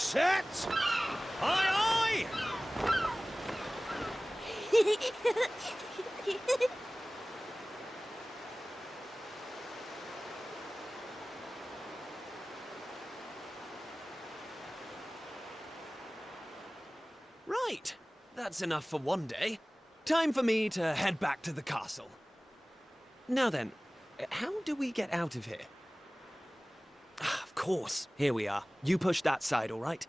set! Aye, aye! Right, that's enough for one day. Time for me to head back to the castle. Now then, how do we get out of here? Ah, of course, here we are. You push that side, all right?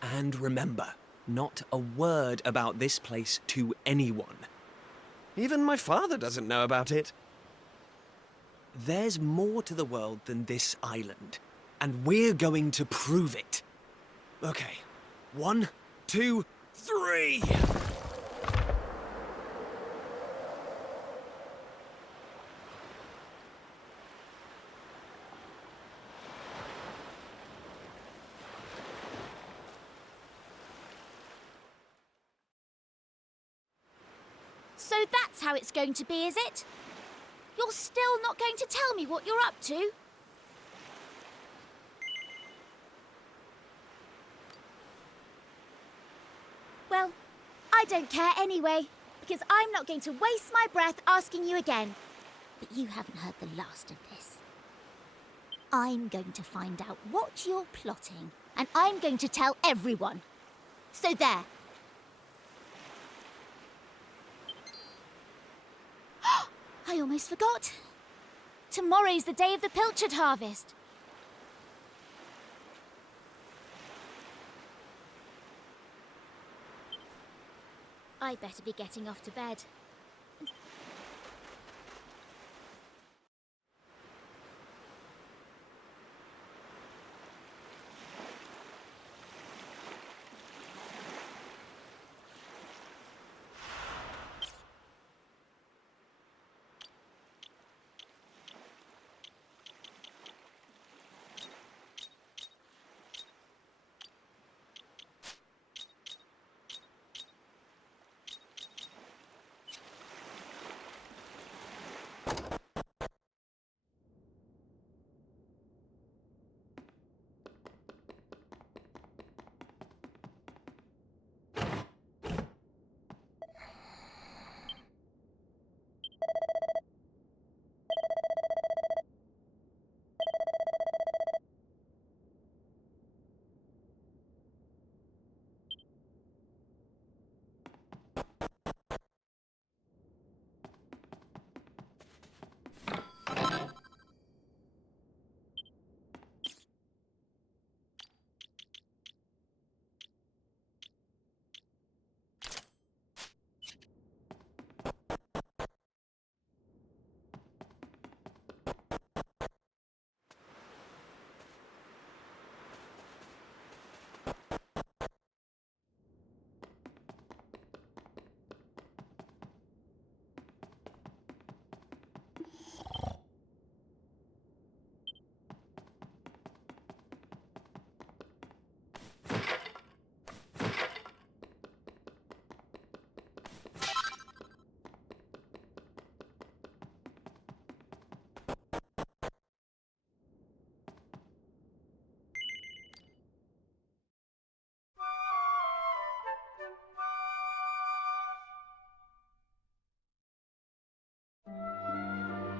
And remember, not a word about this place to anyone. Even my father doesn't know about it. There's more to the world than this island, and we're going to prove it. Okay, 1, 2, 3! So that's how it's going to be, is it? You're still not going to tell me what you're up to? Well, I don't care anyway, because I'm not going to waste my breath asking you again. But you haven't heard the last of this. I'm going to find out what you're plotting, and I'm going to tell everyone. So there. I almost forgot. Tomorrow's the day of the pilchard harvest. I'd better be getting off to bed.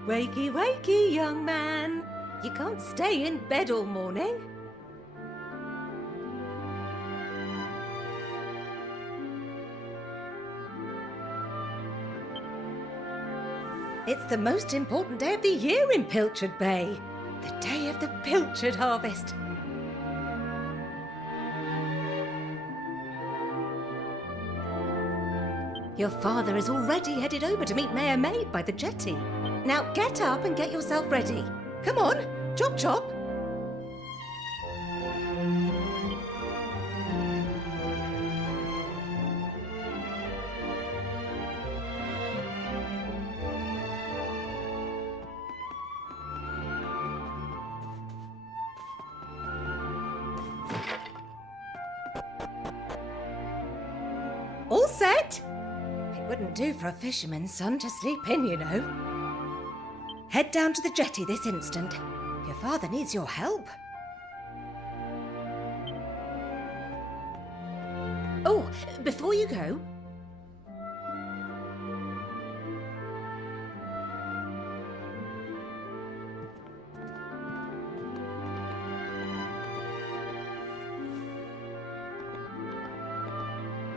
Wakey, wakey, young man. You can't stay in bed all morning. It's the most important day of the year in Pilchard Bay. The day of the pilchard harvest. Your father is already headed over to meet Mayor Maid by the jetty. Now get up and get yourself ready. Come on, chop chop. All set? It wouldn't do for a fisherman's son to sleep in, you know. Head down to the jetty this instant. Your father needs your help. before you go...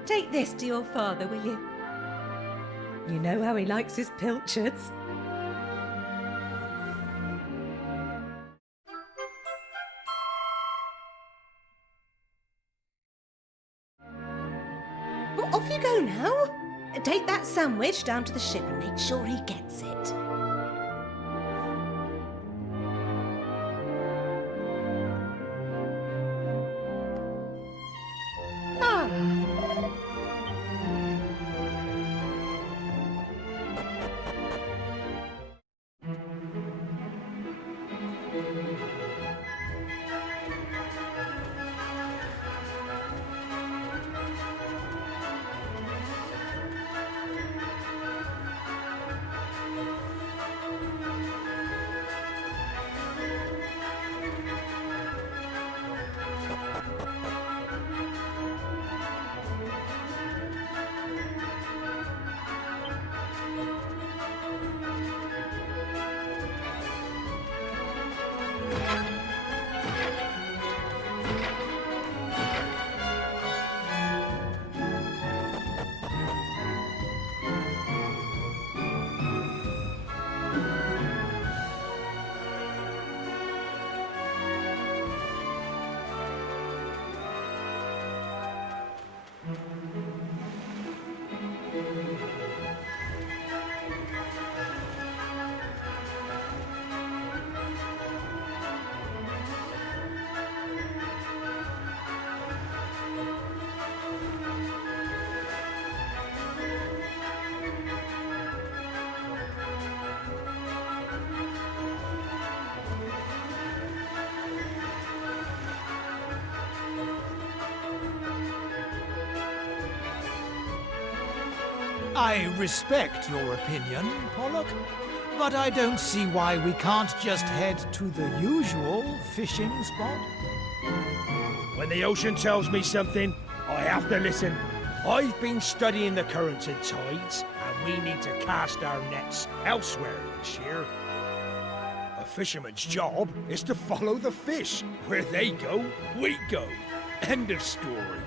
Take this to your father, will you? You know how he likes his pilchards. Well, off you go now. Take that sandwich down to the ship and make sure he gets it. Ah. I respect your opinion, Pollock, but I don't see why we can't just head to the usual fishing spot. When the ocean tells me something, I have to listen. I've been studying the currents and tides, and we need to cast our nets elsewhere this year. A fisherman's job is to follow the fish. Where they go, we go. End of story.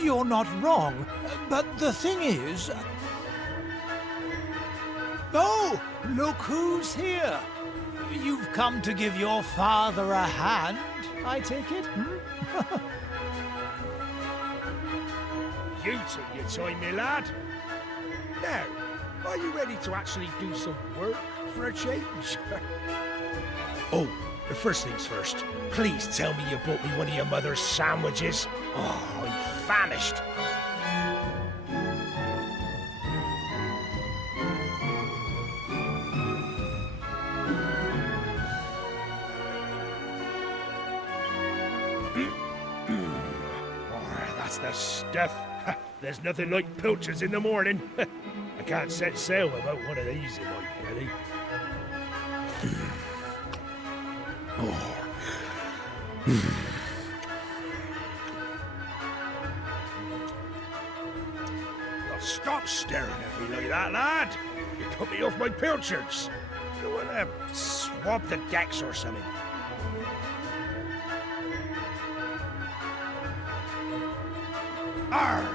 You're not wrong, but the thing is... Oh, look who's here. You've come to give your father a hand, I take it? You took your time, my lad. Now, are you ready to actually do some work for a change? Oh, the first things first. Please tell me you brought me one of your mother's sandwiches. Oh, I'm famished. Oh, that's the stuff. There's nothing like pilchards in the morning. I can't set sail without one of these in my belly. Oh. Well, stop staring at me like that, lad. You put me off my pilchards. You want to swab the decks or something? Arr!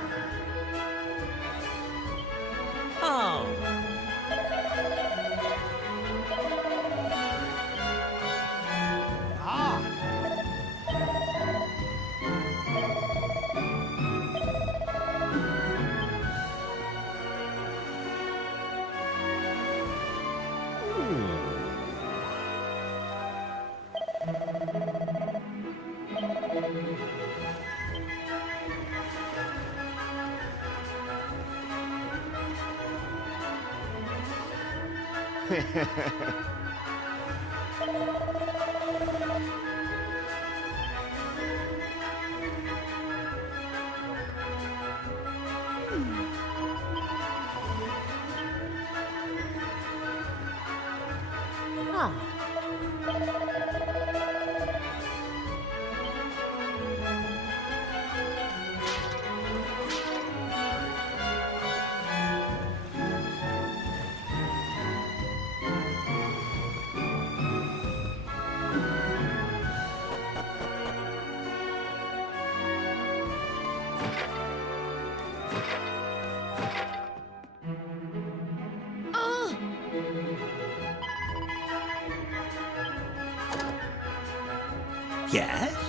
Oh. Ah. Yes?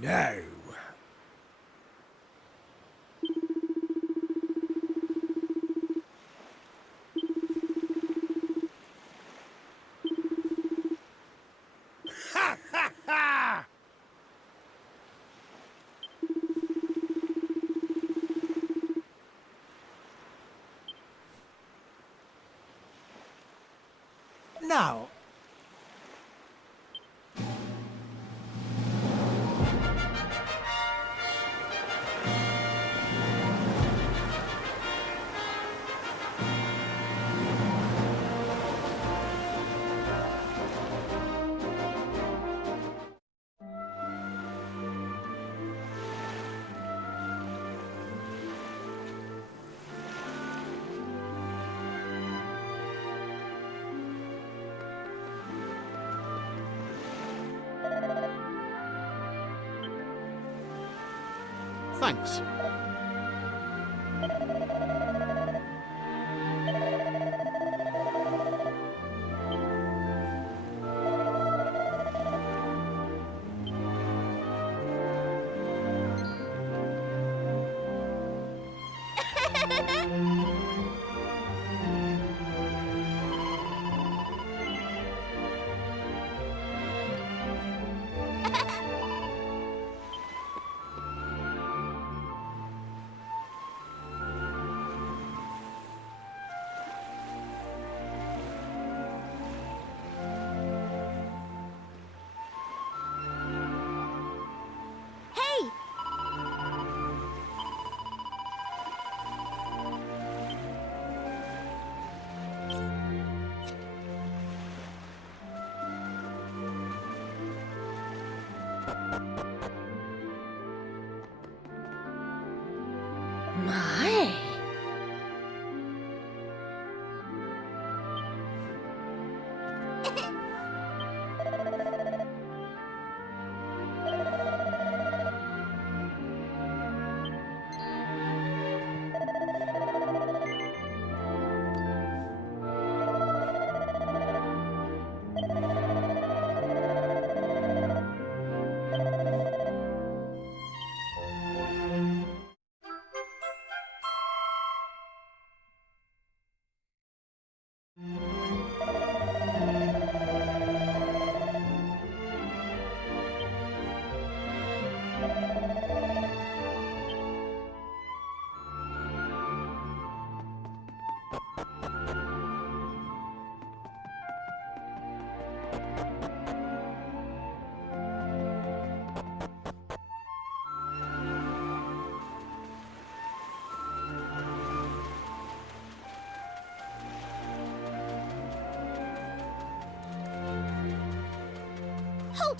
No. Ha ha ha! Now, Thanks. Hey! My.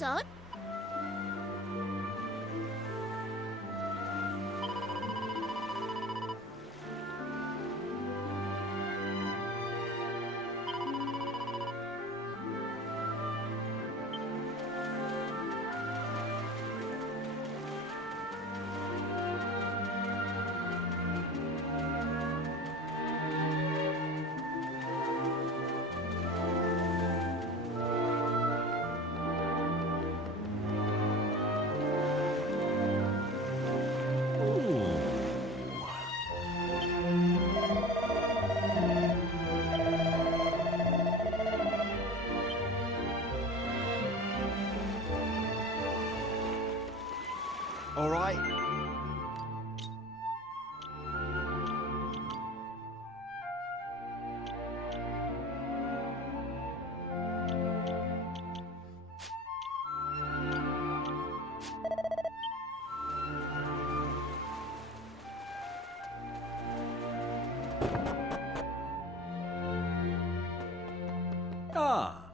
Hold on. all right? Ah.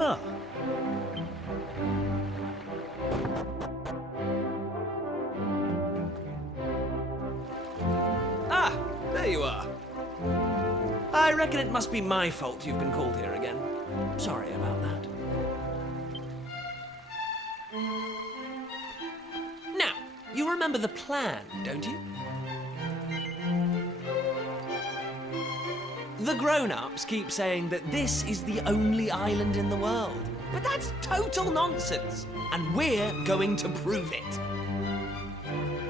Ah. Ah, there you are. I reckon it must be my fault you've been called here again. Sorry about that. Now, you remember the plan, don't you? The grown-ups keep saying that this is the only island in the world. But that's total nonsense, and we're going to prove it.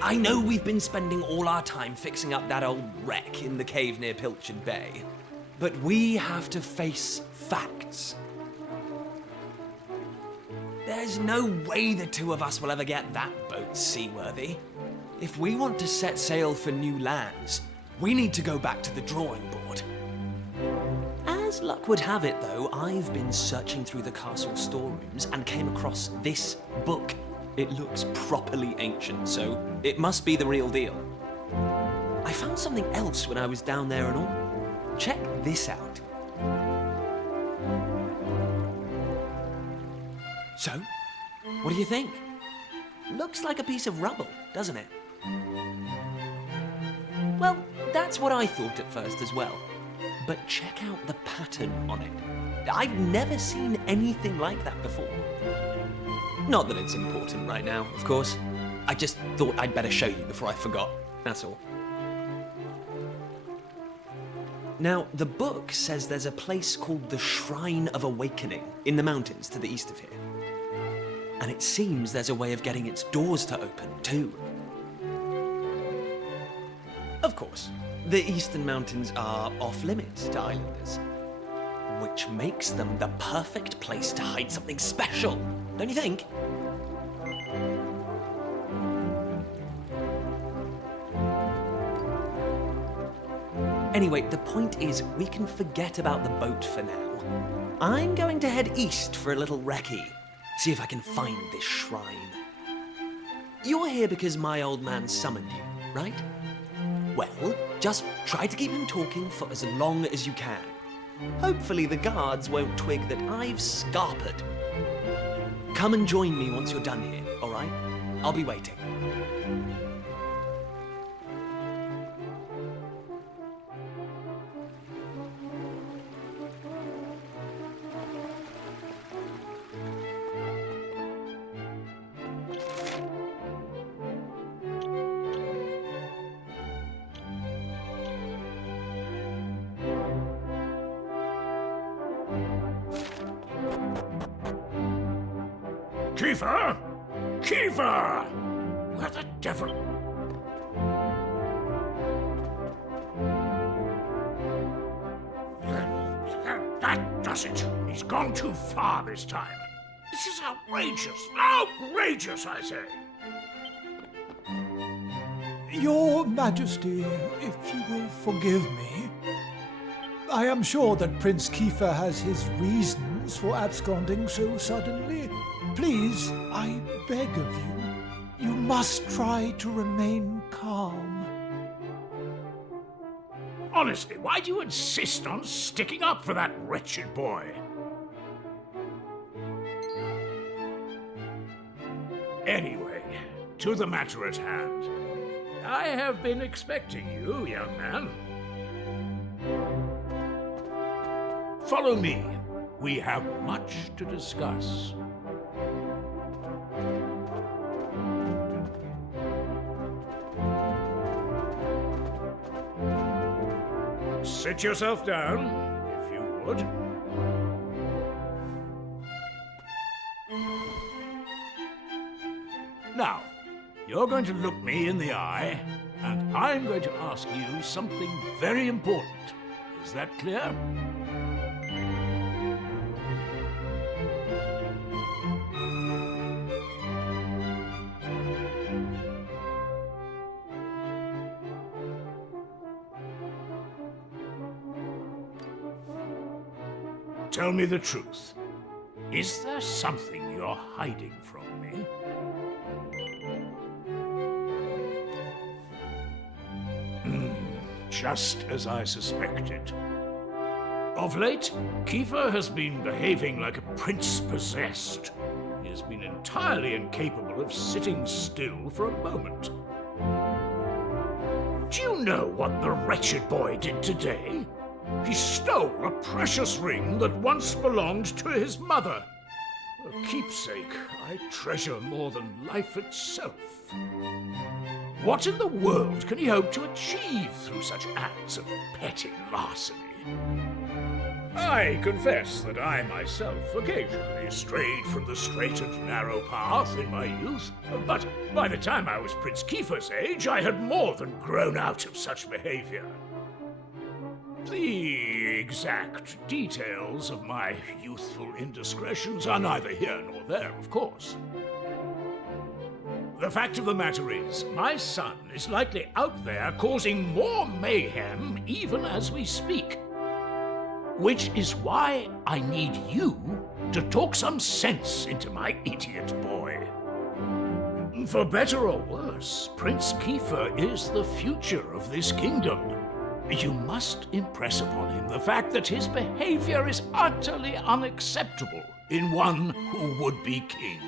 I know we've been spending all our time fixing up that old wreck in the cave near Pilchard Bay, but we have to face facts. There's no way the two of us will ever get that boat seaworthy. If we want to set sail for new lands, we need to go back to the drawing board. As luck would have it, though, I've been searching through the castle storerooms and came across this book. It looks properly ancient, so it must be the real deal. I found something else when I was down there and all. Check this out. So, what do you think? Looks like a piece of rubble, doesn't it? Well, that's what I thought at first as well. But check out the pattern on it. I've never seen anything like that before. Not that it's important right now, of course. I just thought I'd better show you before I forgot, that's all. Now, the book says there's a place called the Shrine of Awakening in the mountains to the east of here. And it seems there's a way of getting its doors to open, too. Of course, the eastern mountains are off-limits to islanders, which makes them the perfect place to hide something special, don't you think? Anyway, the point is, we can forget about the boat for now. I'm going to head east for a little recce, see if I can find this shrine. You're here because my old man summoned you, right? Well, just try to keep him talking for as long as you can. Hopefully the guards won't twig that I've scarpered. Come and join me once you're done here, all right? I'll be waiting. Kiefer! Kiefer! Where the devil? That does it. He's gone too far this time. This is outrageous. Outrageous, I say. Your Majesty, if you will forgive me, I am sure that Prince Kiefer has his reasons for absconding so suddenly. Please, I beg of you, must try to remain calm. Honestly, why do you insist on sticking up for that wretched boy? Anyway, to the matter at hand. I have been expecting you, young man. Follow me. We have much to discuss. Sit yourself down, if you would. Now, you're going to look me in the eye, and I'm going to ask you something very important. Is that clear? Tell me the truth. Is there something you're hiding from me? Just as I suspected. Of late, Kiefer has been behaving like a prince possessed. He has been entirely incapable of sitting still for a moment. Do you know what the wretched boy did today? He stole a precious ring that once belonged to his mother. A keepsake I treasure more than life itself. What in the world can he hope to achieve through such acts of petty larceny? I confess that I myself occasionally strayed from the straight and narrow path in my youth, but by the time I was Prince Kiefer's age, I had more than grown out of such behavior. The exact details of my youthful indiscretions are neither here nor there, of course. The fact of the matter is, my son is likely out there causing more mayhem even as we speak. Which is why I need you to talk some sense into my idiot boy. For better or worse, Prince Kiefer is the future of this kingdom. You must impress upon him the fact that his behavior is utterly unacceptable in one who would be king.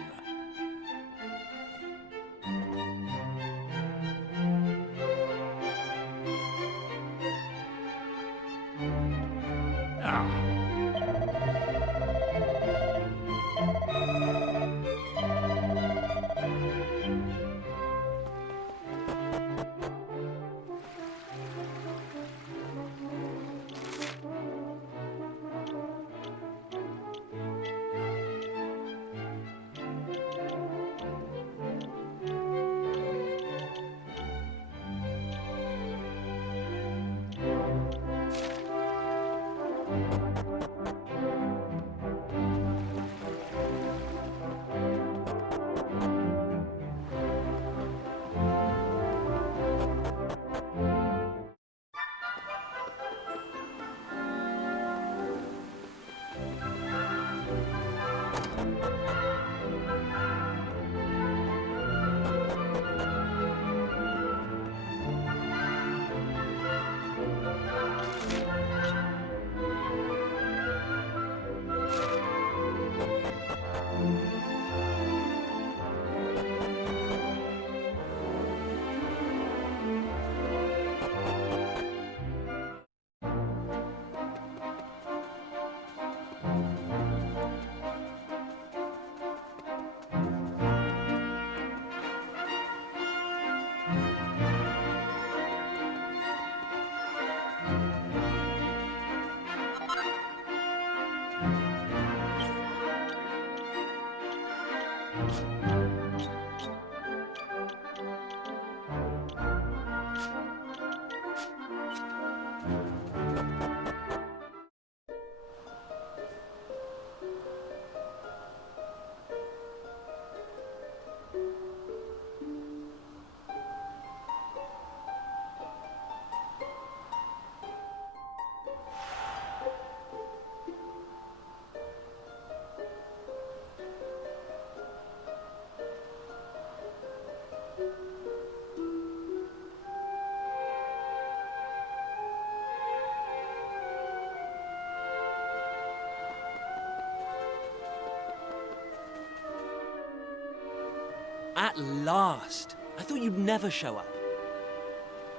At last! I thought you'd never show up.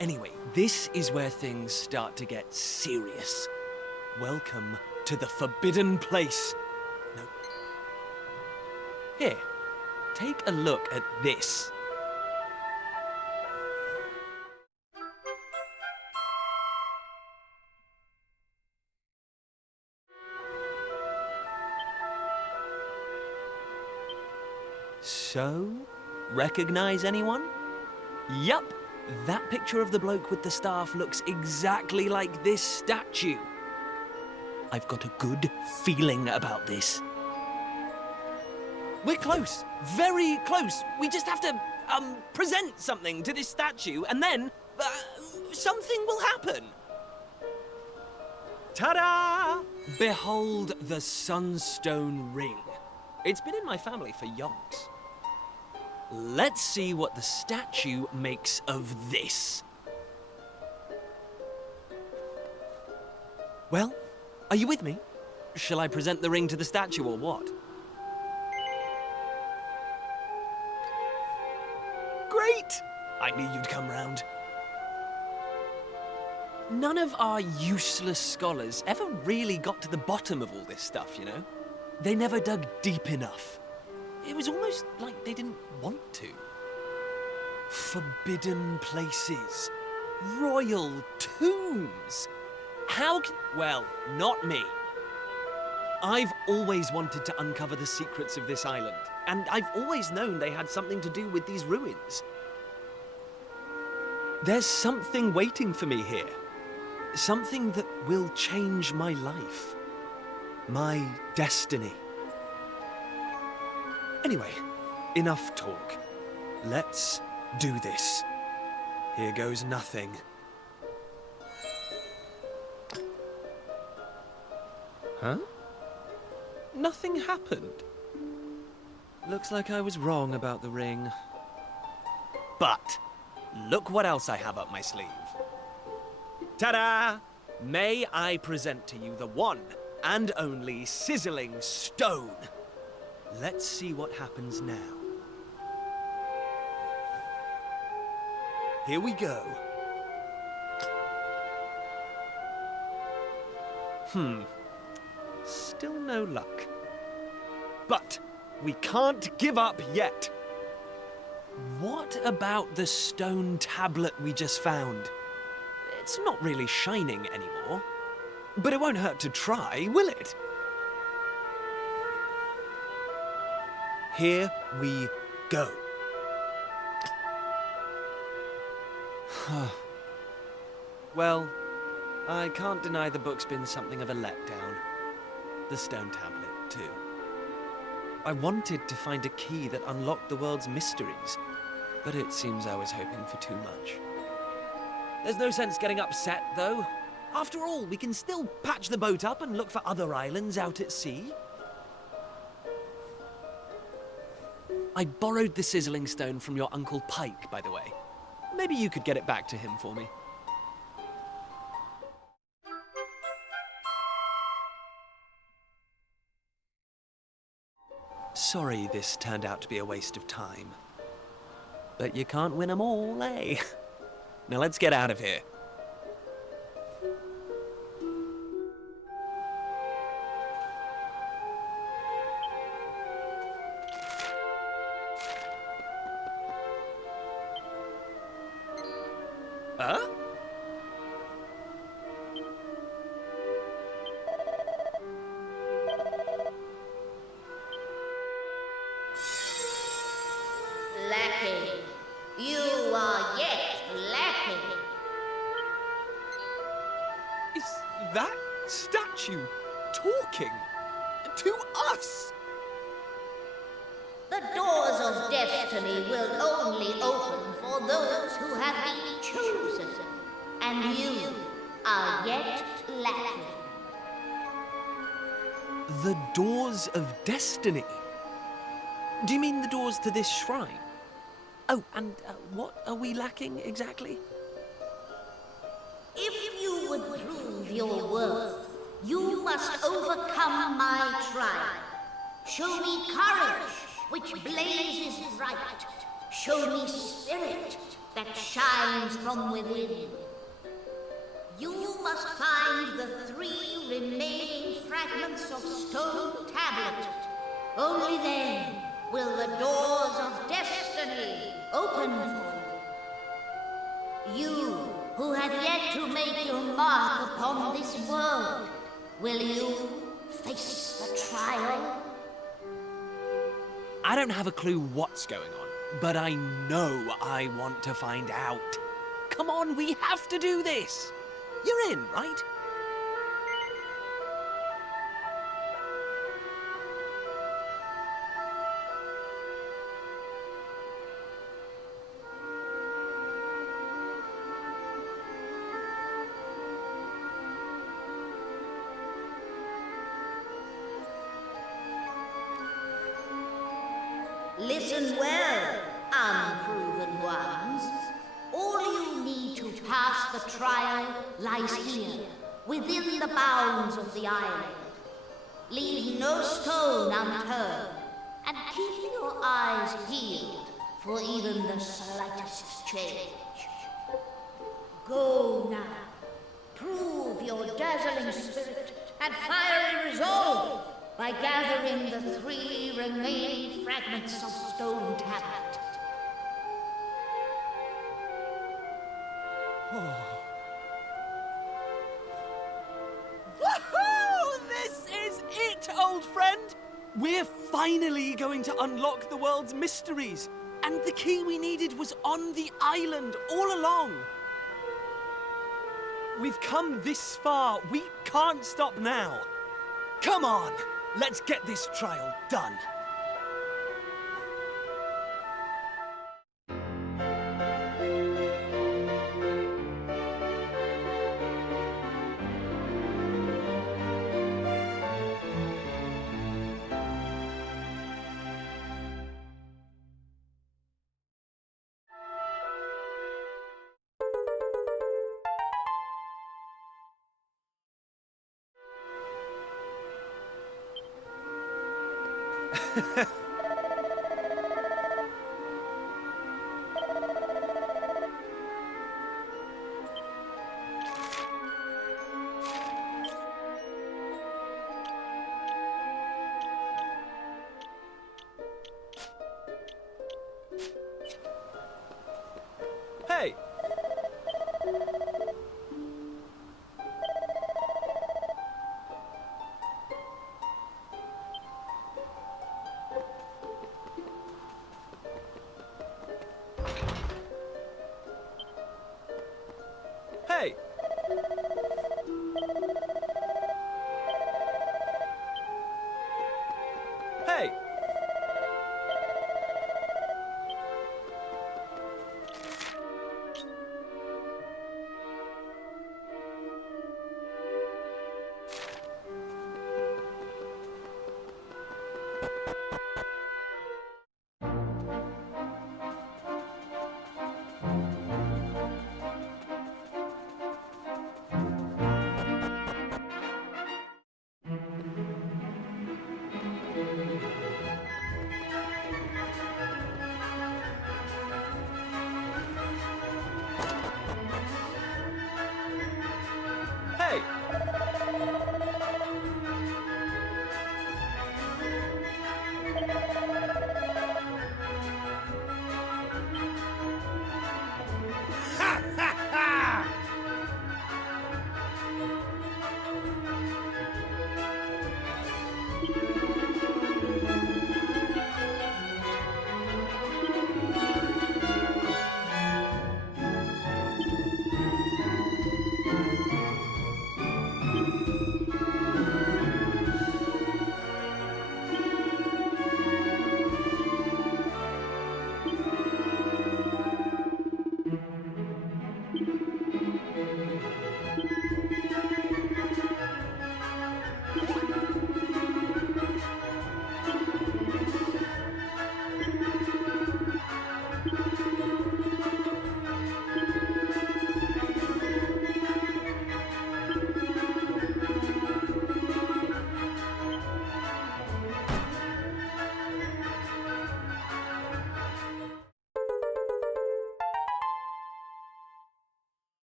Anyway, this is where things start to get serious. Welcome to the forbidden place. No. Here, take a look at this. So, recognize anyone? Yup, that picture of the bloke with the staff looks exactly like this statue. I've got a good feeling about this. We're close, very close. We just have to, present something to this statue and then, something will happen. Ta-da! Behold the Sunstone Ring. It's been in my family for yonks. Let's see what the statue makes of this. Well, are you with me? Shall I present the ring to the statue or what? Great! I knew you'd come round. None of our useless scholars ever really got to the bottom of all this stuff, you know? They never dug deep enough. It was almost like they didn't want to. Forbidden places. Royal tombs. How can... Well, not me. I've always wanted to uncover the secrets of this island, and I've always known they had something to do with these ruins. There's something waiting for me here. Something that will change my life. My destiny. Anyway, enough talk. Let's do this. Here goes nothing. Huh? Nothing happened. Looks like I was wrong about the ring. But, look what else I have up my sleeve. Ta-da! May I present to you the one and only sizzling stone. Let's see what happens now. Here we go. Still no luck. But we can't give up yet. What about the stone tablet we just found? It's not really shining anymore. But it won't hurt to try, will it? Here we go. Well, I can't deny the book's been something of a letdown. The stone tablet, too. I wanted to find a key that unlocked the world's mysteries, but it seems I was hoping for too much. There's no sense getting upset, though. After all, we can still patch the boat up and look for other islands out at sea. I borrowed the sizzling stone from your Uncle Pike, by the way. Maybe you could get it back to him for me. Sorry this turned out to be a waste of time. But you can't win 'em all, eh? Now let's get out of here. Huh? Lacking. You are yet lacking. Is that statue talking to us? The doors of destiny will only open for those who have been chosen, and you are yet lacking. The doors of destiny? Do you mean the doors to this shrine? Oh, and what are we lacking exactly? If you would prove your worth, you must overcome my trial. Show me courage, which blazes bright, Show me spirit that shines from within. You must find the 3 remaining fragments of stone tablet. Only then will the doors of destiny open for you. You who have yet to make your mark upon this world, will you face the trial? I don't have a clue what's going on, but I know I want to find out. Come on, we have to do this. You're in, right? Listen well, unproven ones. All you need to pass the trial lies here, within the bounds of the island. Leave no stone unturned, and keep your eyes peeled for even the slightest change. Go now. Prove your dazzling spirit and fiery resolve by gathering the 3 remaining fragments of stone tablet. Woohoo! This is it, old friend! We're finally going to unlock the world's mysteries. And the key we needed was on the island all along. We've come this far. We can't stop now. Come on, let's get this trial done. Hey! Hey! Hey!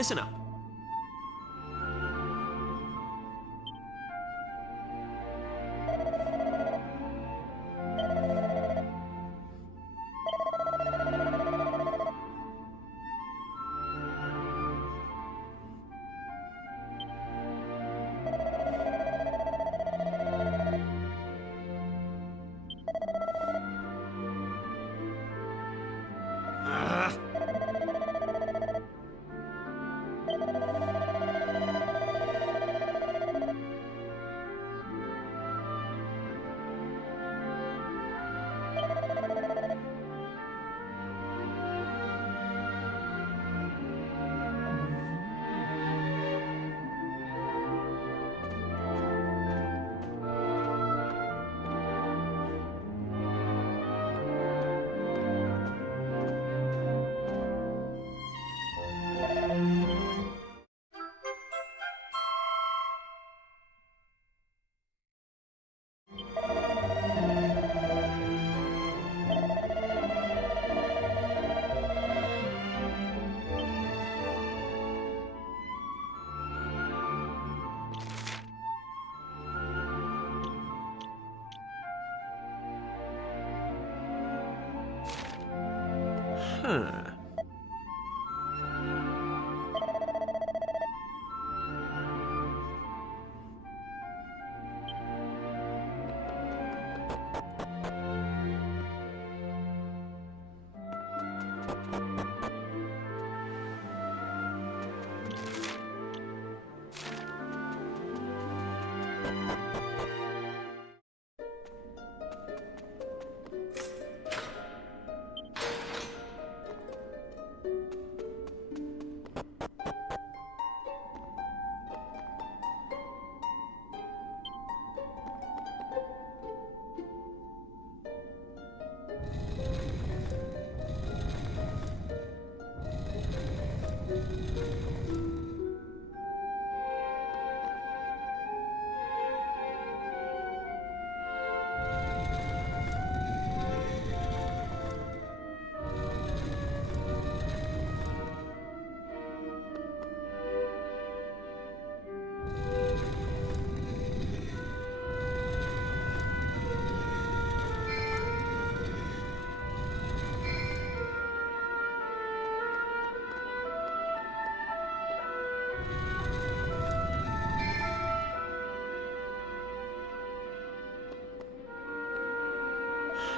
Listen up. Huh.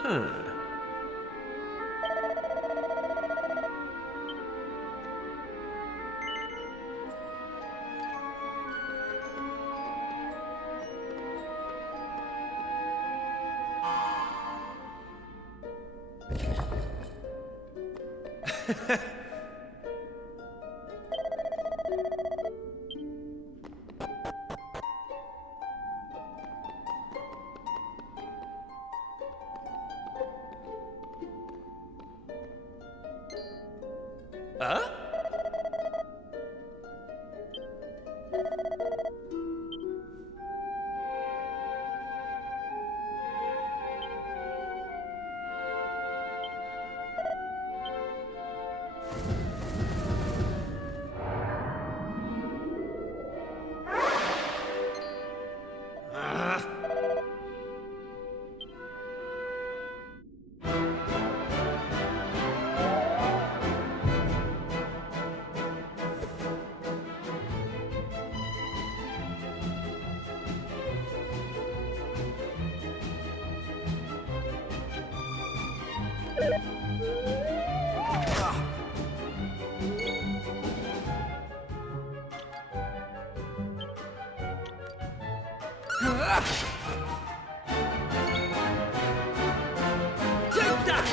Huh. Huh? Take that! Take that!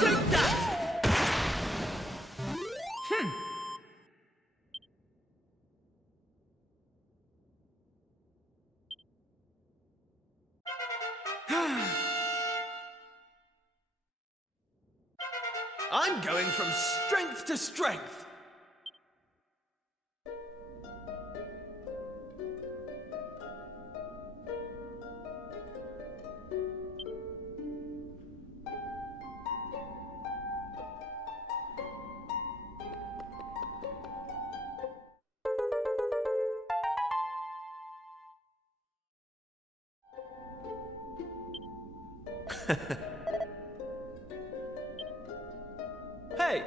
Take that! I'm going from strength to strength. Hey!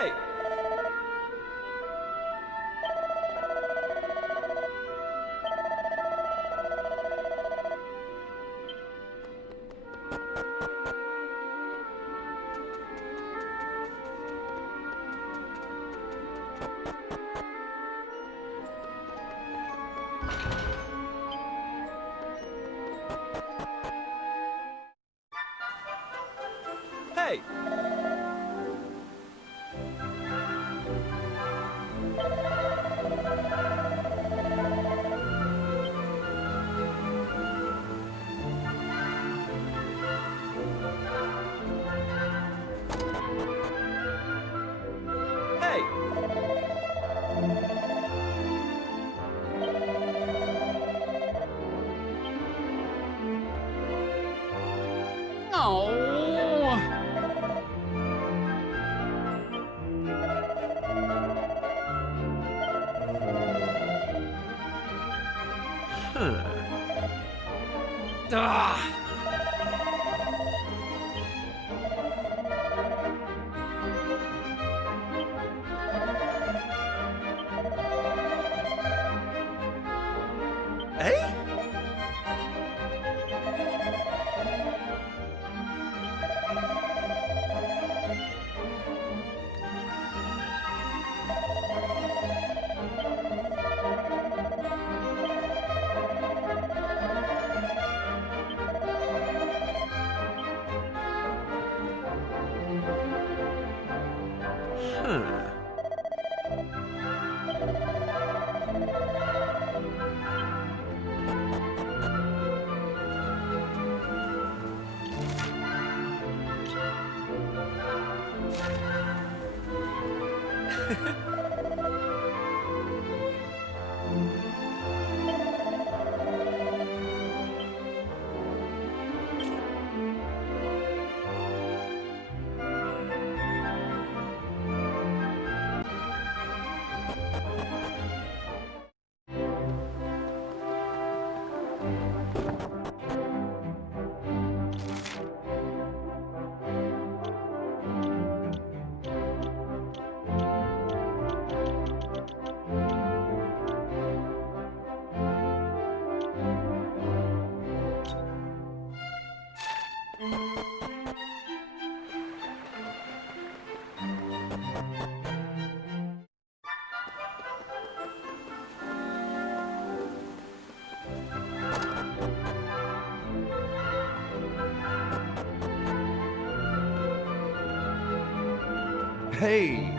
Hey! Hey! Hey! Eh? Hey!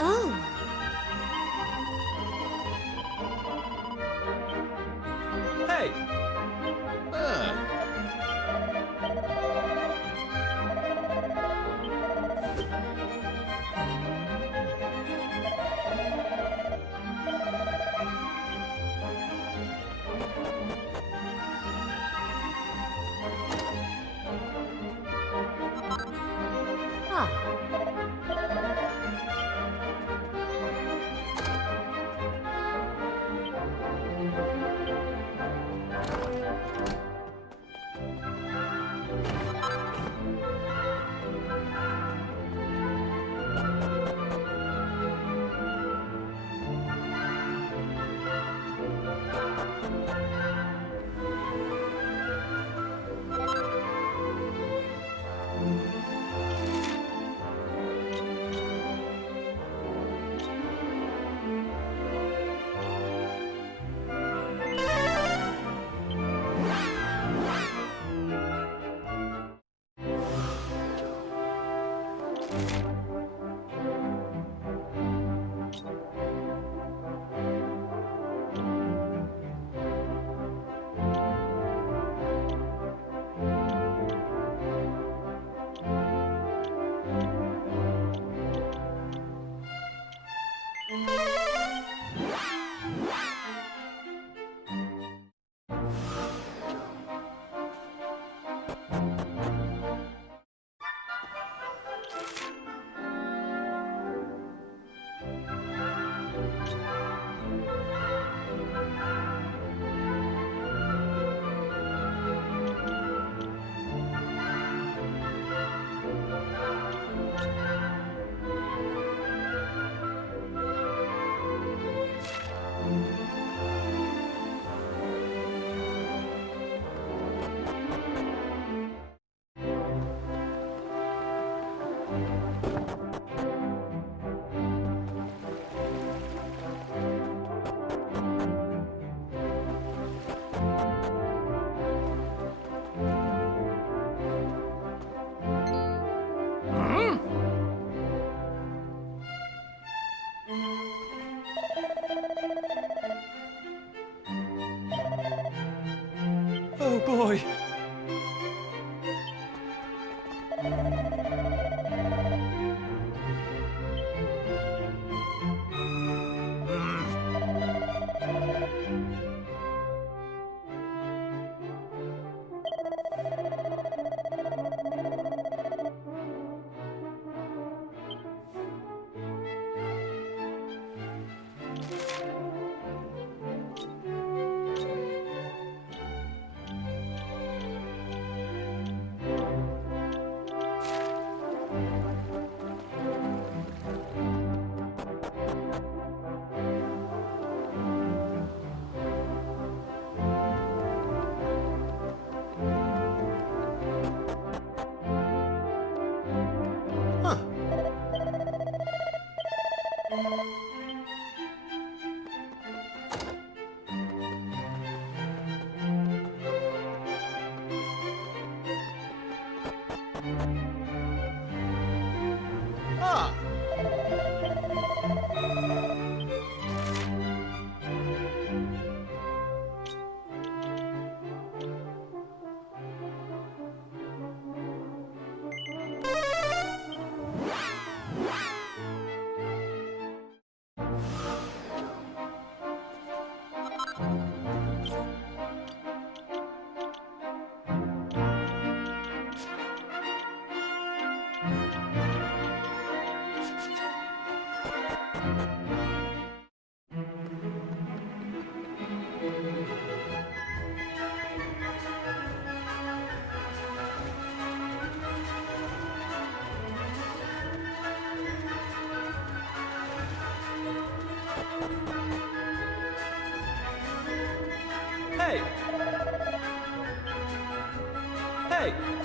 Oh, Hey!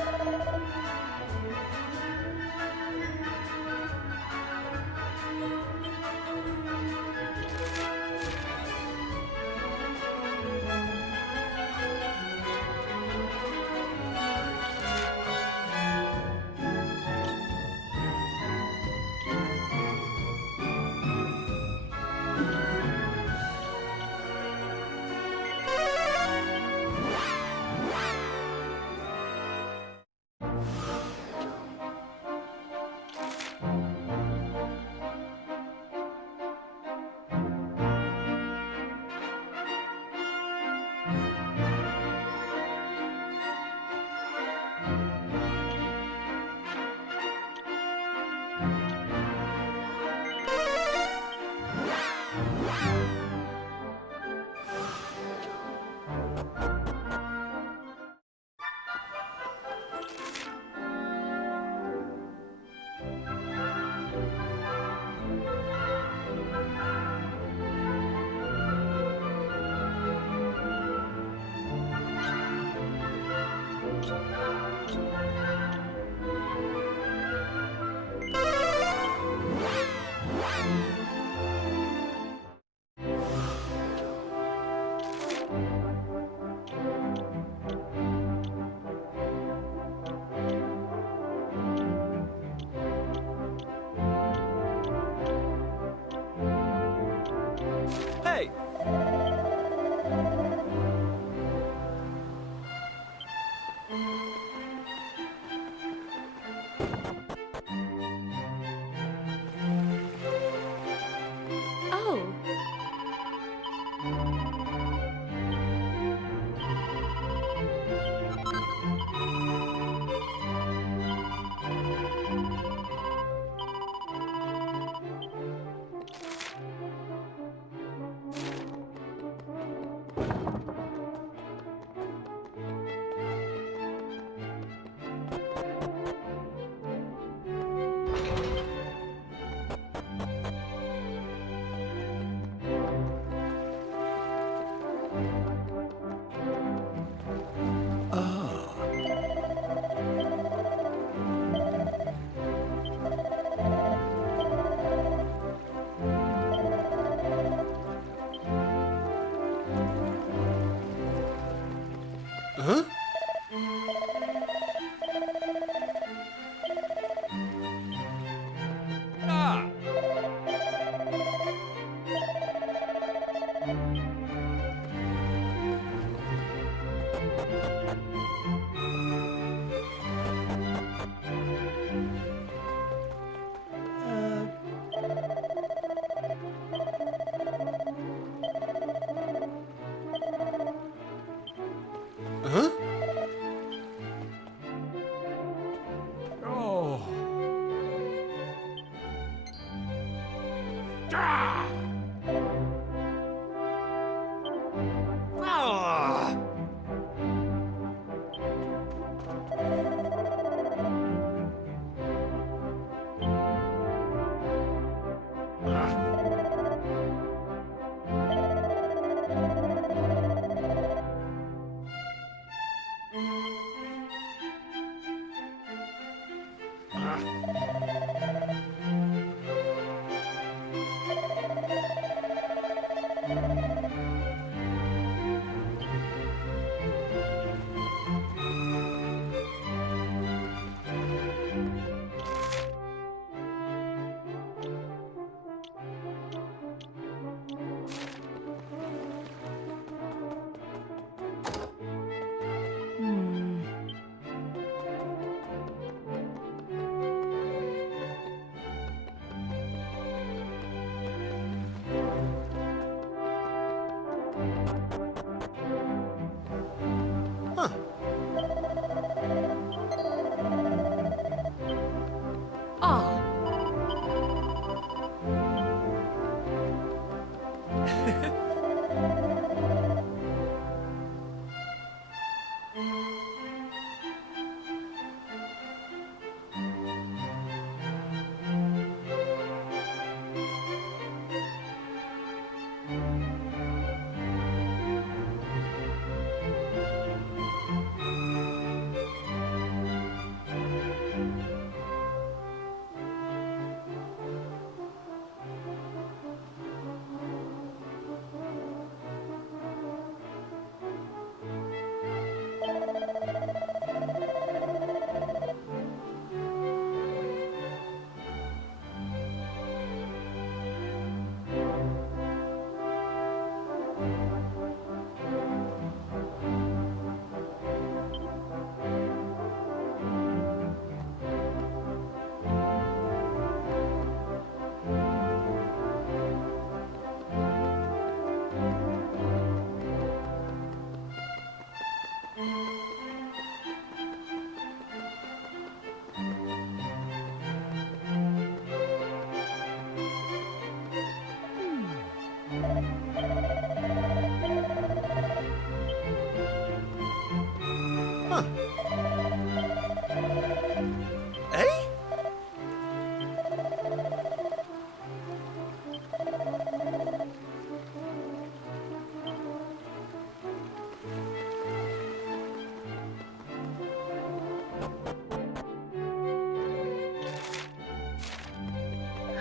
Hey! Oh. Huh? Ah! Huh? Oh. Ah! Ah!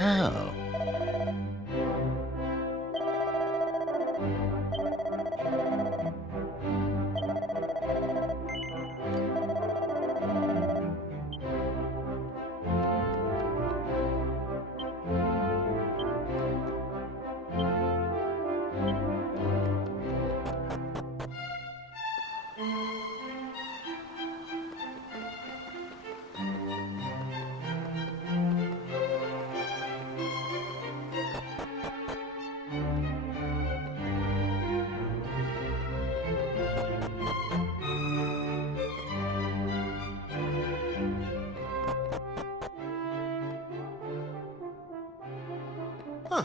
Oh. Huh.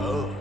Oh.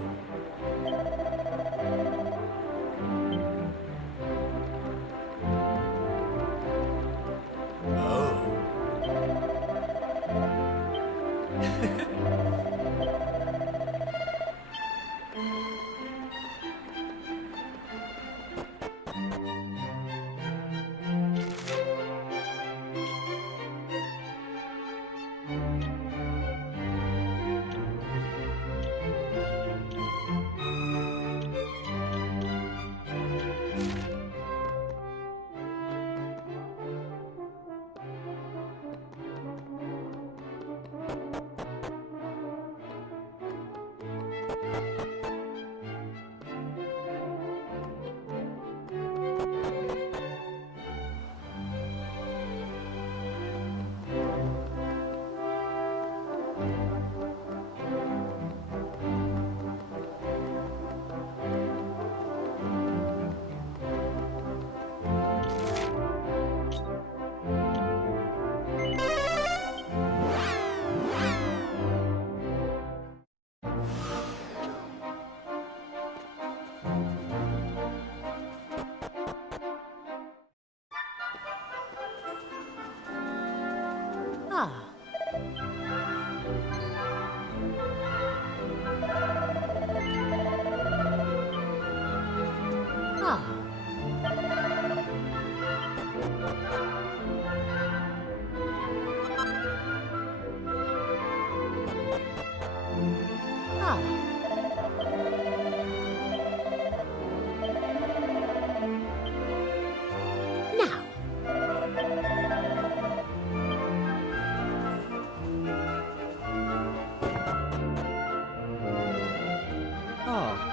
Ah. Ah. Ah. Now. Ah.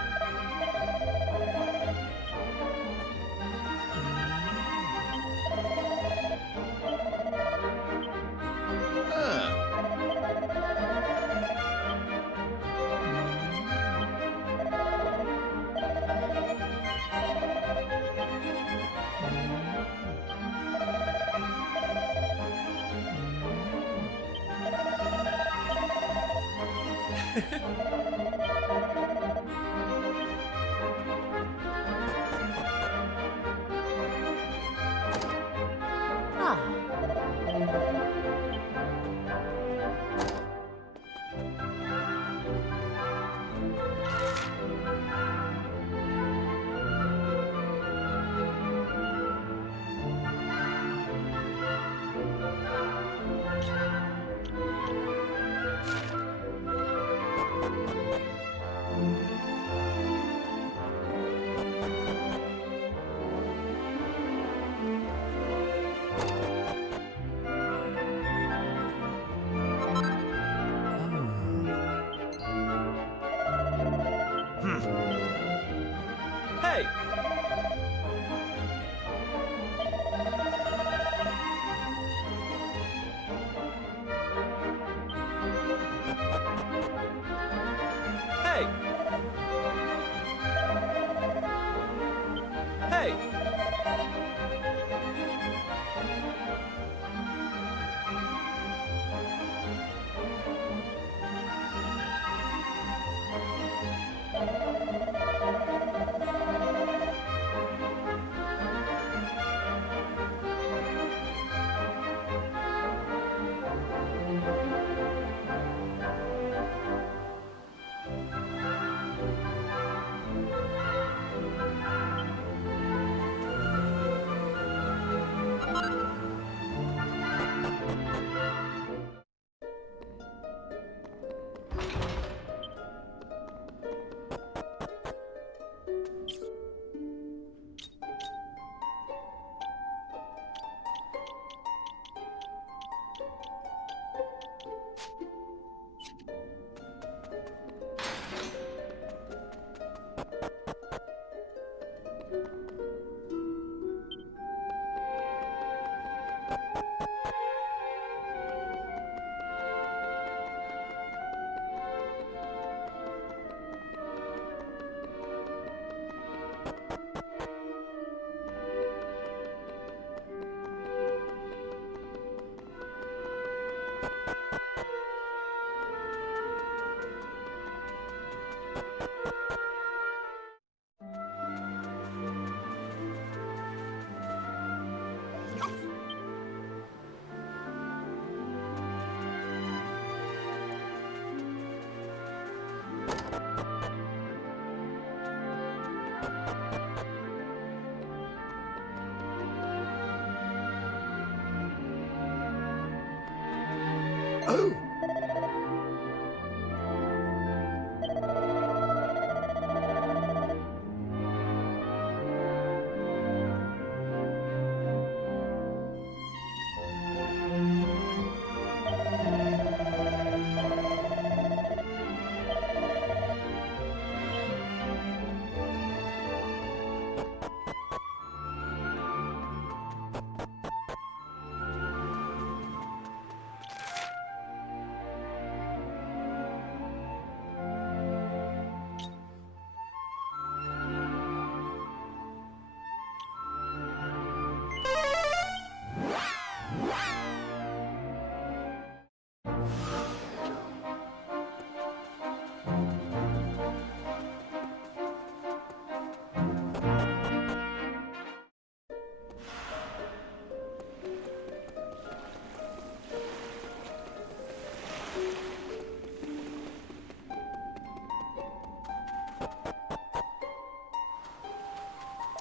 Oh!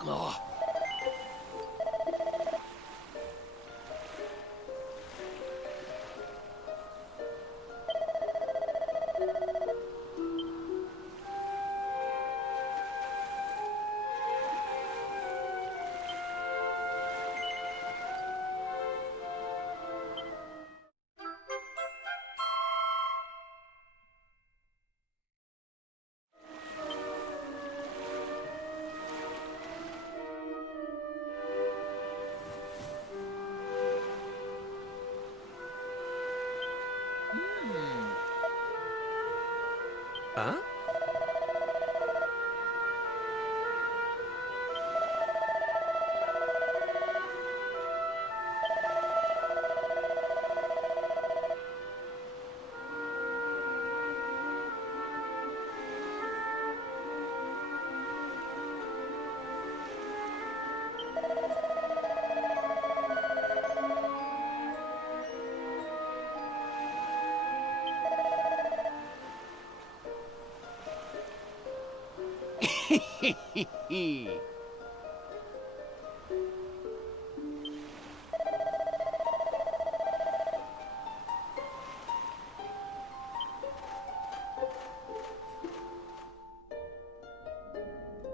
Oh. Huh?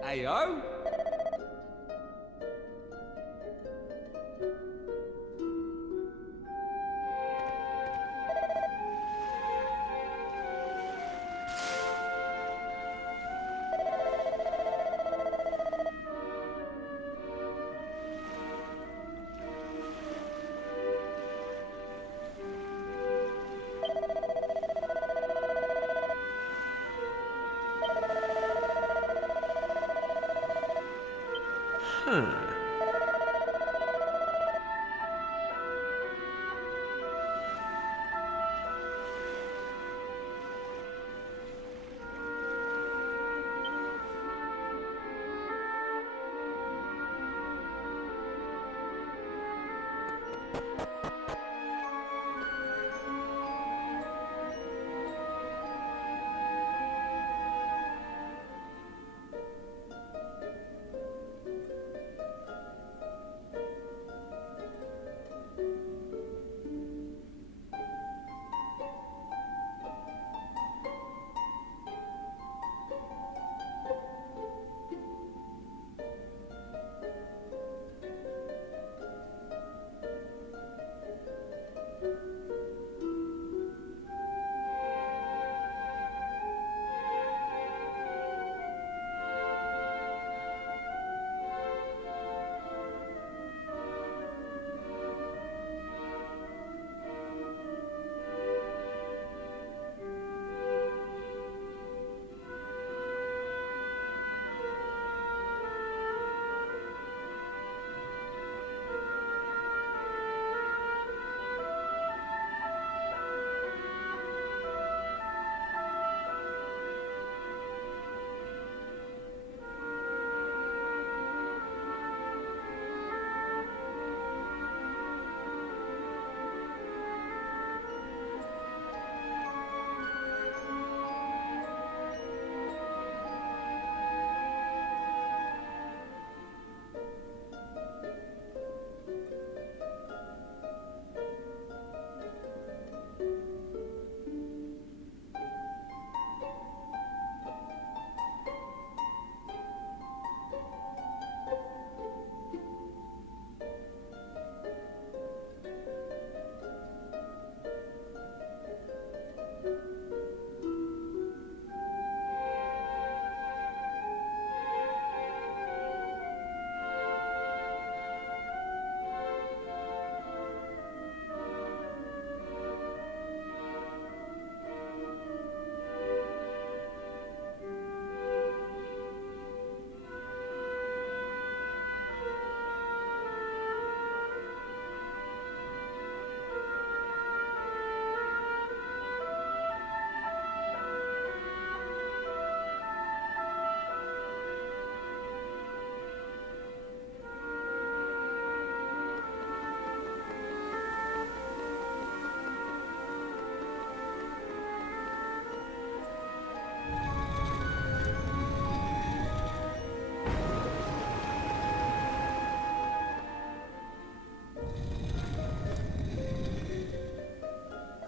Ayo?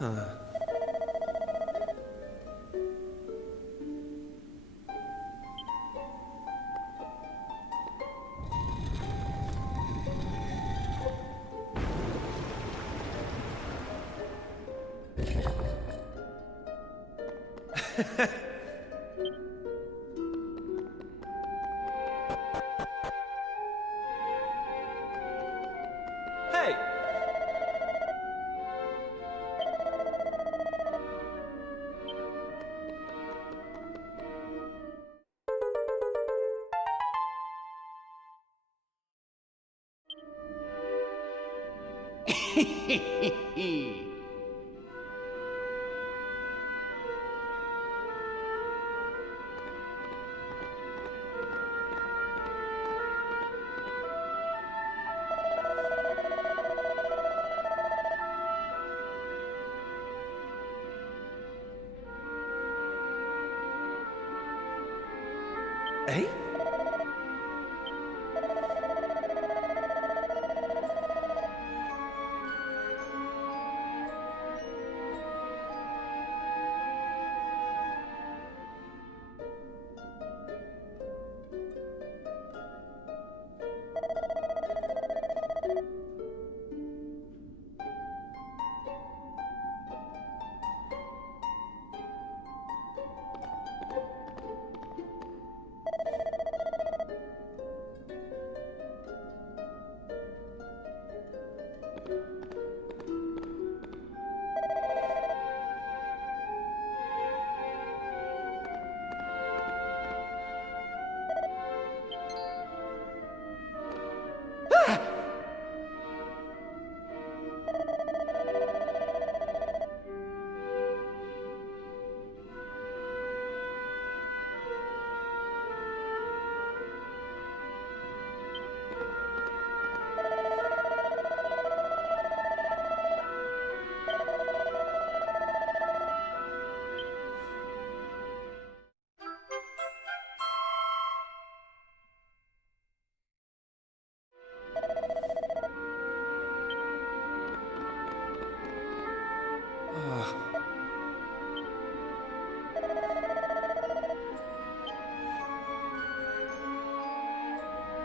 Hey! Eh?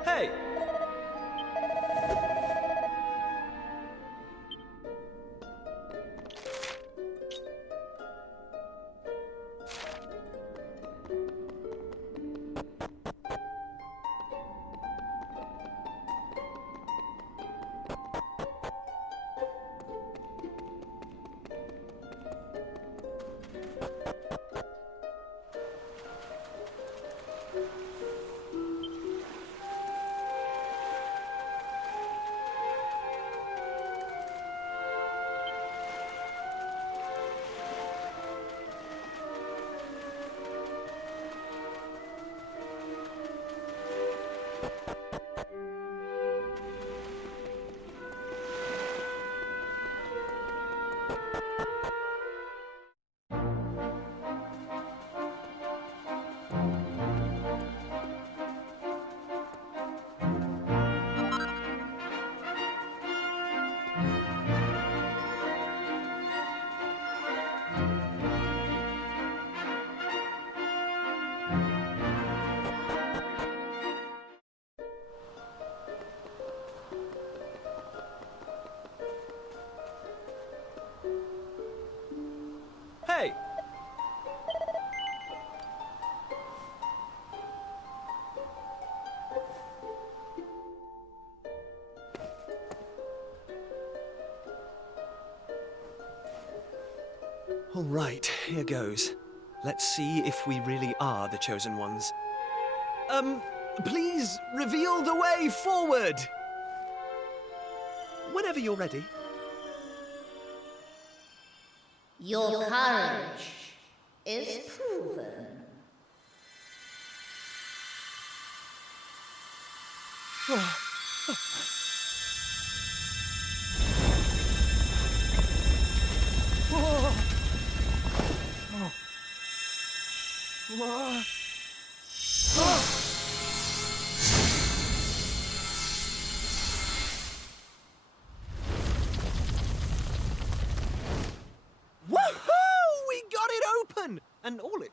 Hey! Hey! All right, here goes. Let's see if we really are the chosen ones. Please reveal the way forward! Whenever you're ready. Your courage is proven.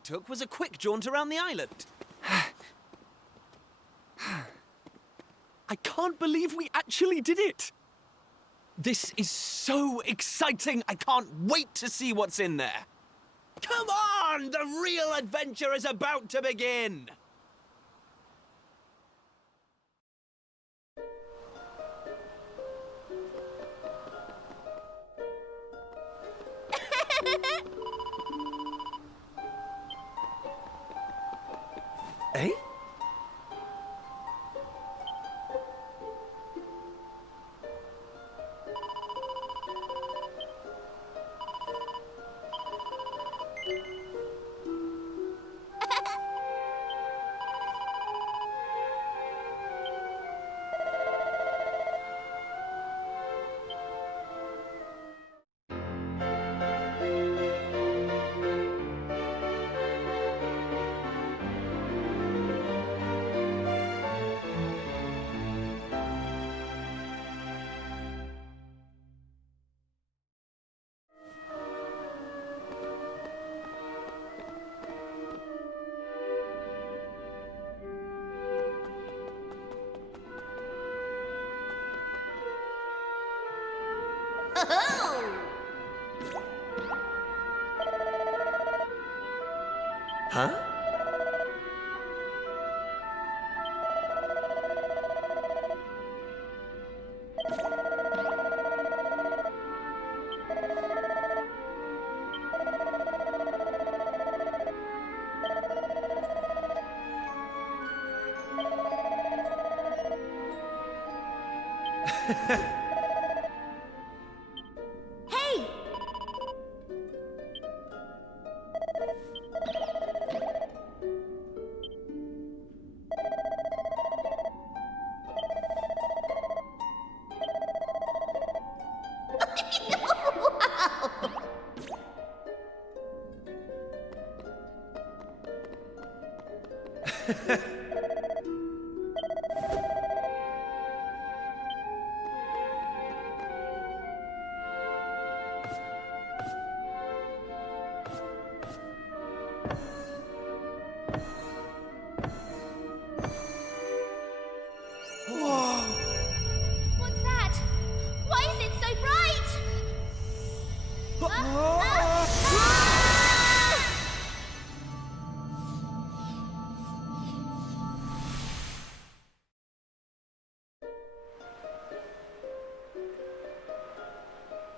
took was a quick jaunt around the island. I can't believe we actually did it! This is so exciting! I can't wait to see what's in there! Come on! The real adventure is about to begin! Eh? Huh? Hey! What's that? Why is it so bright?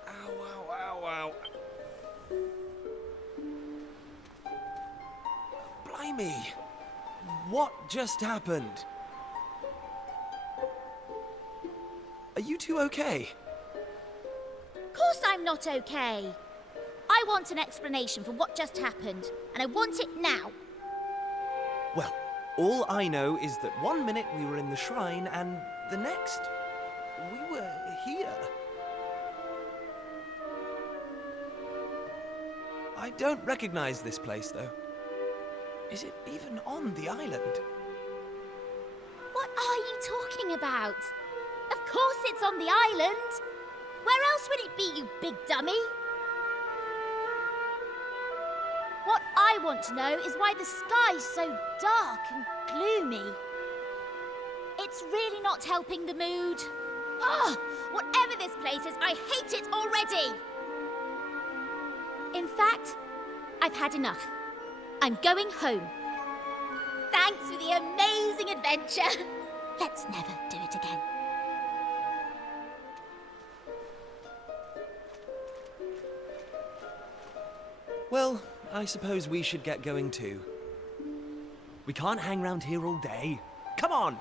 Ow, ow, ow, ow. Blimey! What just happened? Are you two okay? Of course I'm not okay. I want an explanation for what just happened, and I want it now. Well, all I know is that one minute we were in the shrine and the next we were here. I don't recognize this place, though. Is it even on the island? What are you talking about? Of course it's on the island. Where else would it be, you big dummy? What I want to know is why the sky's so dark and gloomy. It's really not helping the mood. Ugh! Whatever this place is, I hate it already! In fact, I've had enough. I'm going home. Thanks for the amazing adventure. Let's never do it again. Well, I suppose we should get going too. We can't hang around here all day. Come on!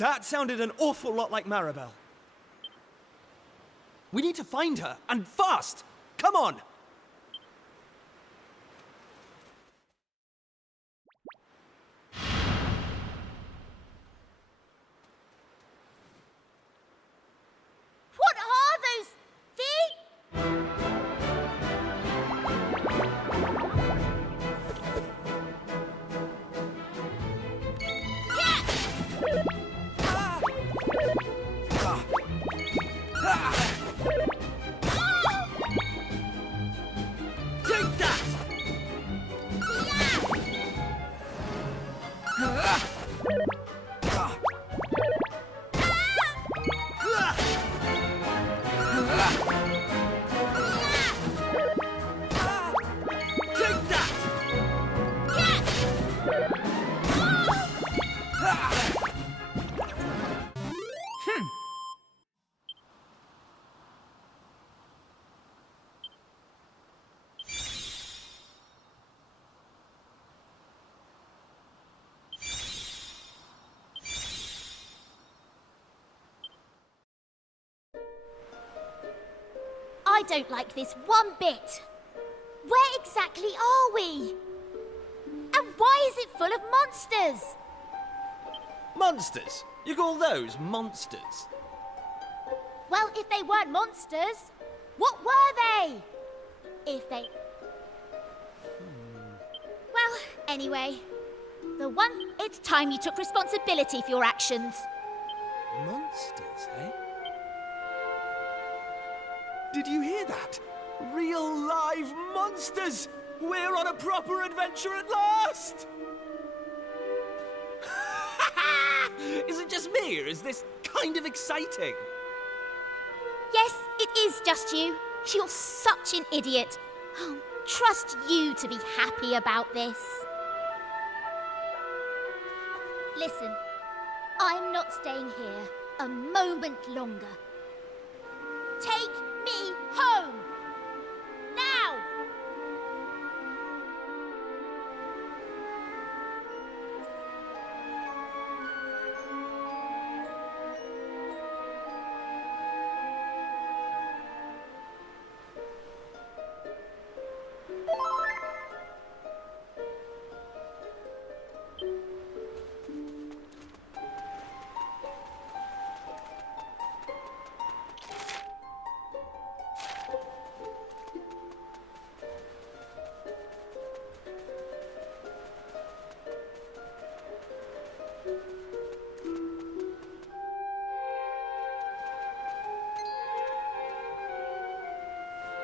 That sounded an awful lot like Maribel. We need to find her, and fast! Come on! What are those things? Take that! Take that! I don't like this one bit. Where exactly are we? And why is it full of monsters? Monsters? You call those monsters? Well, if they weren't monsters, what were they? If they... Well, anyway, it's time you took responsibility for your actions. Monsters, eh? Did you hear that? Real live monsters! We're on a proper adventure at last! Is it just me, or is this kind of exciting? Yes, it is just you. You're such an idiot. Oh, trust you to be happy about this. Listen, I'm not staying here a moment longer. Take me home! Now!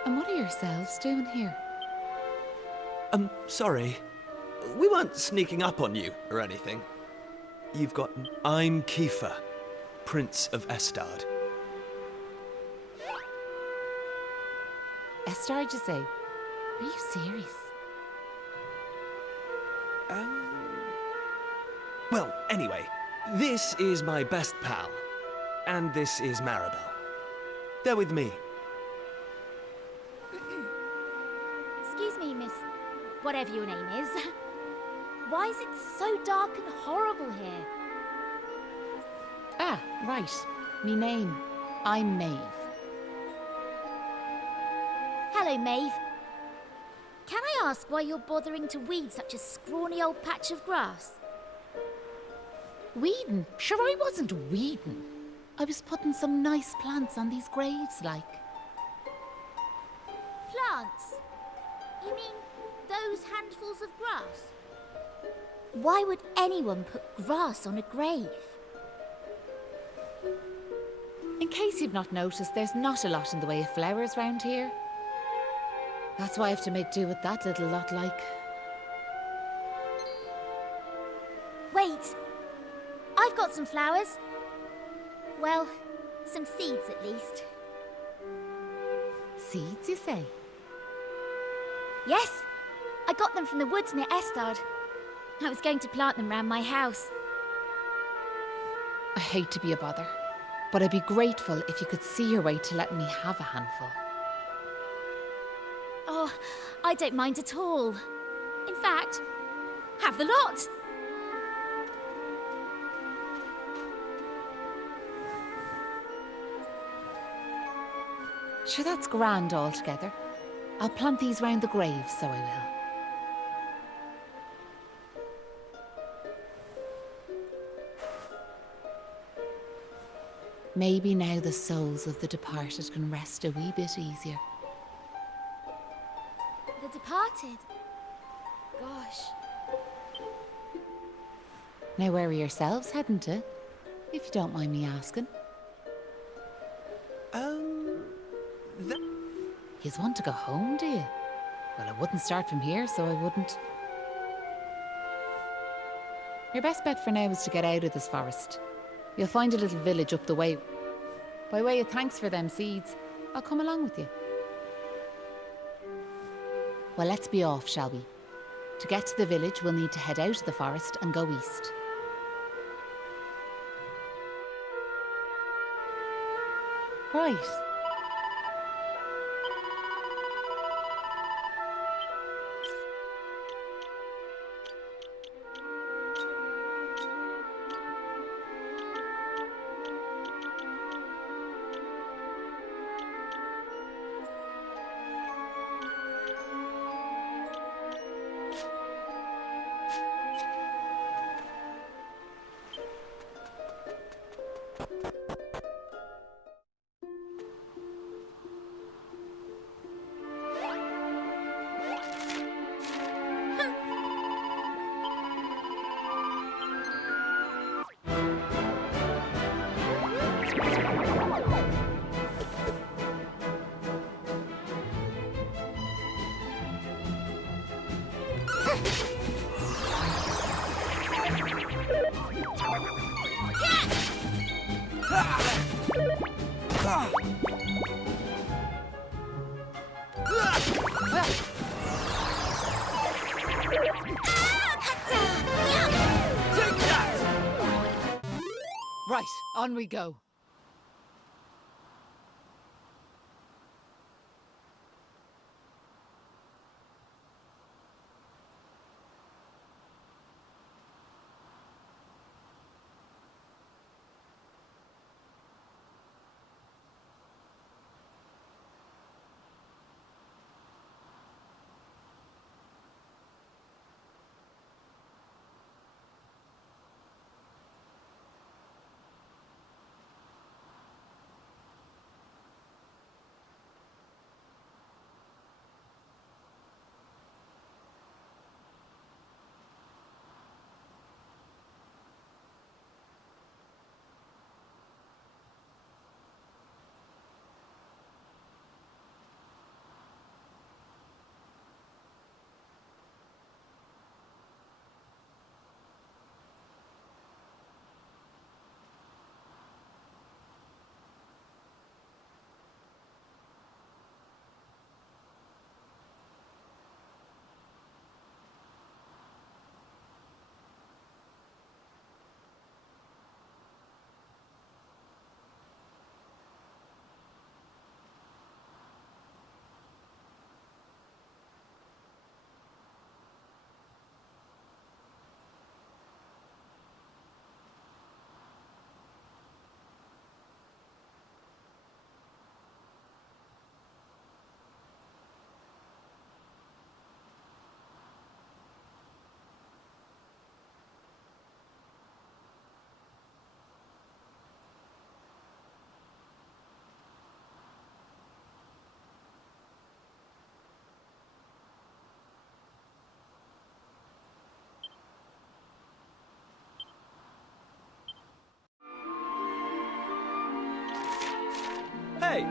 And what are yourselves doing here? Sorry. We weren't sneaking up on you or anything. You've got... I'm Kiefer, Prince of Estard. Estard, you say? Are you serious? Well, anyway, this is my best pal. And this is Maribel. They're with me. Excuse me, miss... whatever your name is. Why is it so dark and horrible here? Ah, right. Me name. I'm Maeve. Hello, Maeve. Can I ask why you're bothering to weed such a scrawny old patch of grass? Weeding? Sure, I wasn't weeding. I was putting some nice plants on these graves, like. Plants? You mean those handfuls of grass? Why would anyone put grass on a grave? In case you've not noticed, there's not a lot in the way of flowers round here. That's why I have to make do with that little lot, like. Wait! I've got some flowers. Well, some seeds at least. Seeds, you say? Yes, I got them from the woods near Estard. I was going to plant them round my house. I hate to be a bother, but I'd be grateful if you could see your way to letting me have a handful. Oh, I don't mind at all. In fact, have the lot. Sure, that's grand altogether. I'll plant these round the grave, so I will. Maybe now the souls of the departed can rest a wee bit easier. The departed? Gosh. Now where are yourselves heading to? If you don't mind me asking. Yous want to go home, do you? Well, I wouldn't start from here, so I wouldn't. Your best bet for now is to get out of this forest. You'll find a little village up the way. By way of thanks for them seeds, I'll come along with you. Well, let's be off, shall we? To get to the village, we'll need to head out of the forest and go east. Right. Right, on we go. Hey!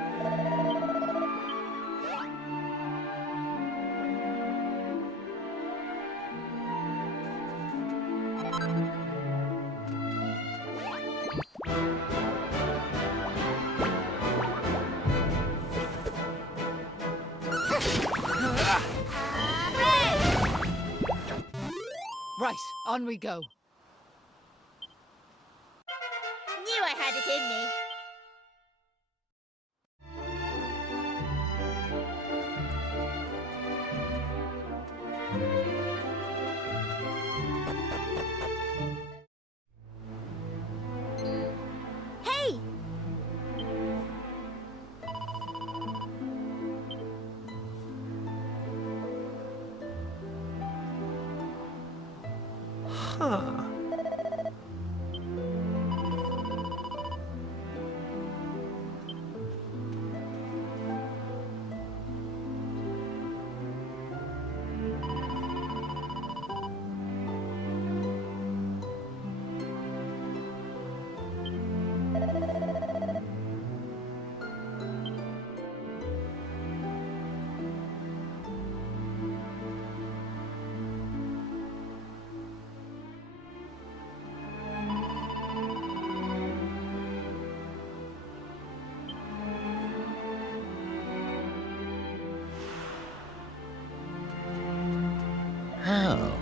Right, on we go. Knew I had it in me. Hey! Huh. How?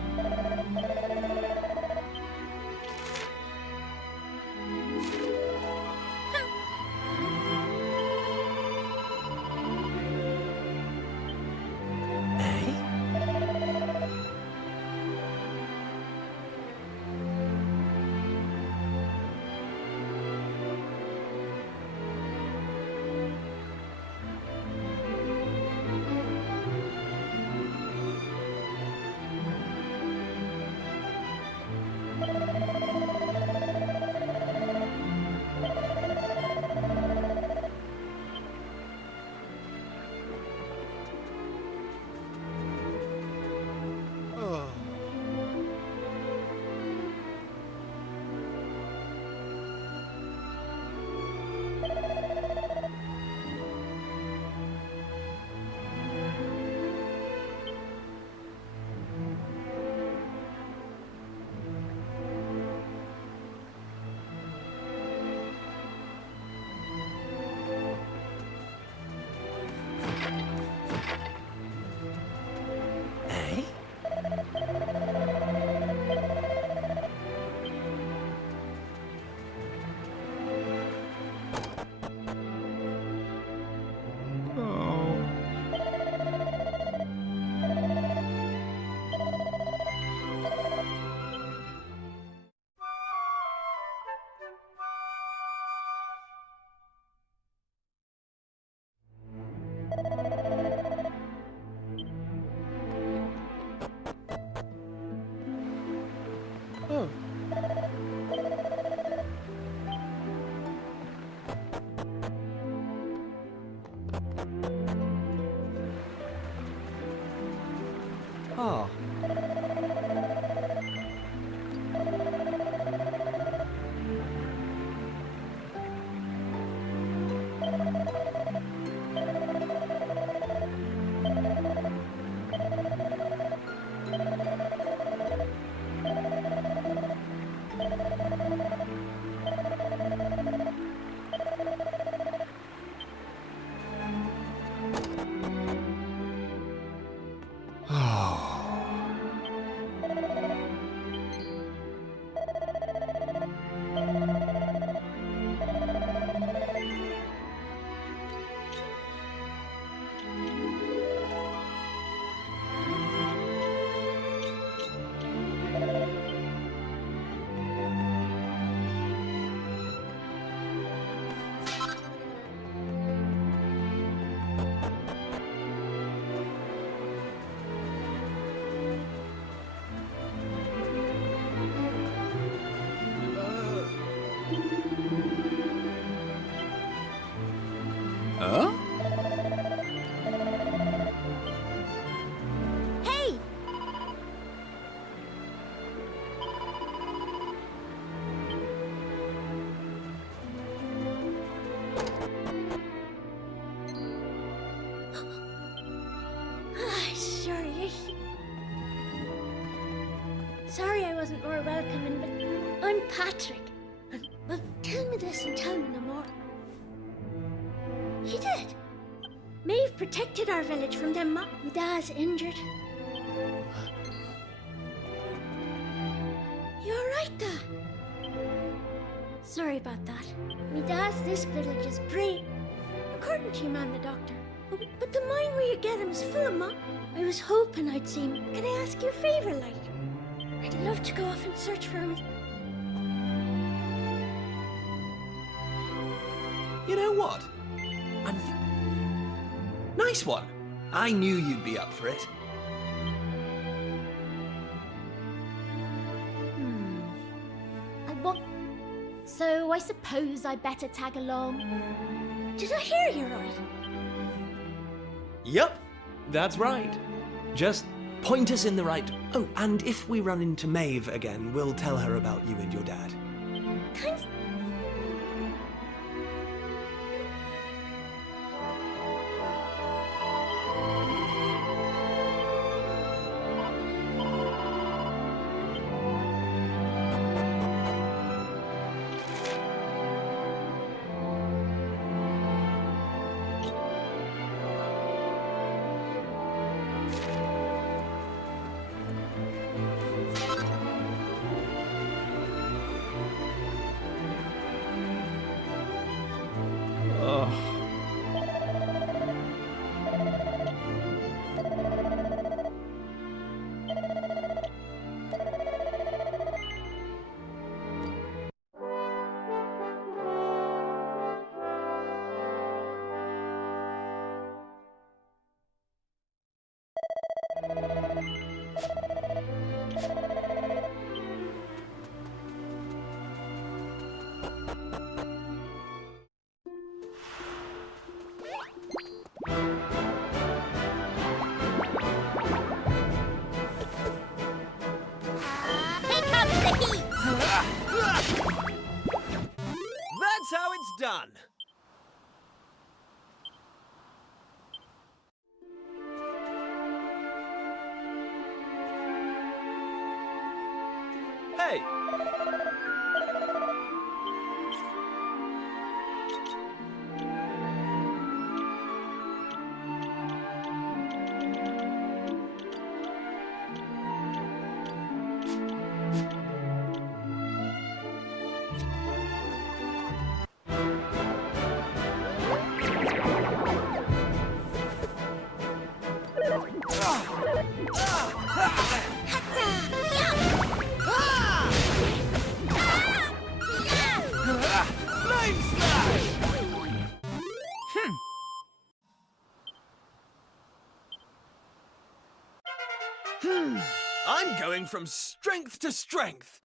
Ah. Huh? Hey! Sorry I wasn't more welcoming, but I'm Patrick. And, well, tell me this and tell me no more. He did. Maeve protected our village from them my dad's injured. You alright, Dad? Sorry about that. Me dad's this village is brave, according to your man the doctor. But the mine where you get him is full of muck. I was hoping I'd see him. Can I ask you a favour, like? I'd love to go off and search for him. You know what? Nice one. I knew you'd be up for it. I suppose I better tag along. Did I hear you right? Yup, that's right. Just point us in the right... Oh, and if we run into Maeve again, we'll tell her about you and your dad. Thanks. That's how it's done. Hey! I'm going from strength to strength.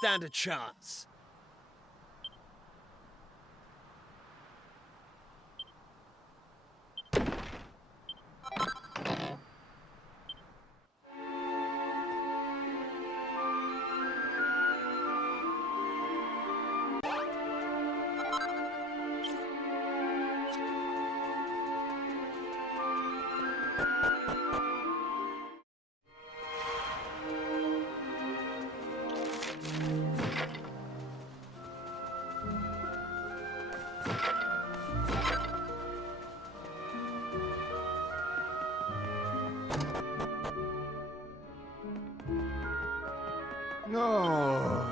stand a chance. No.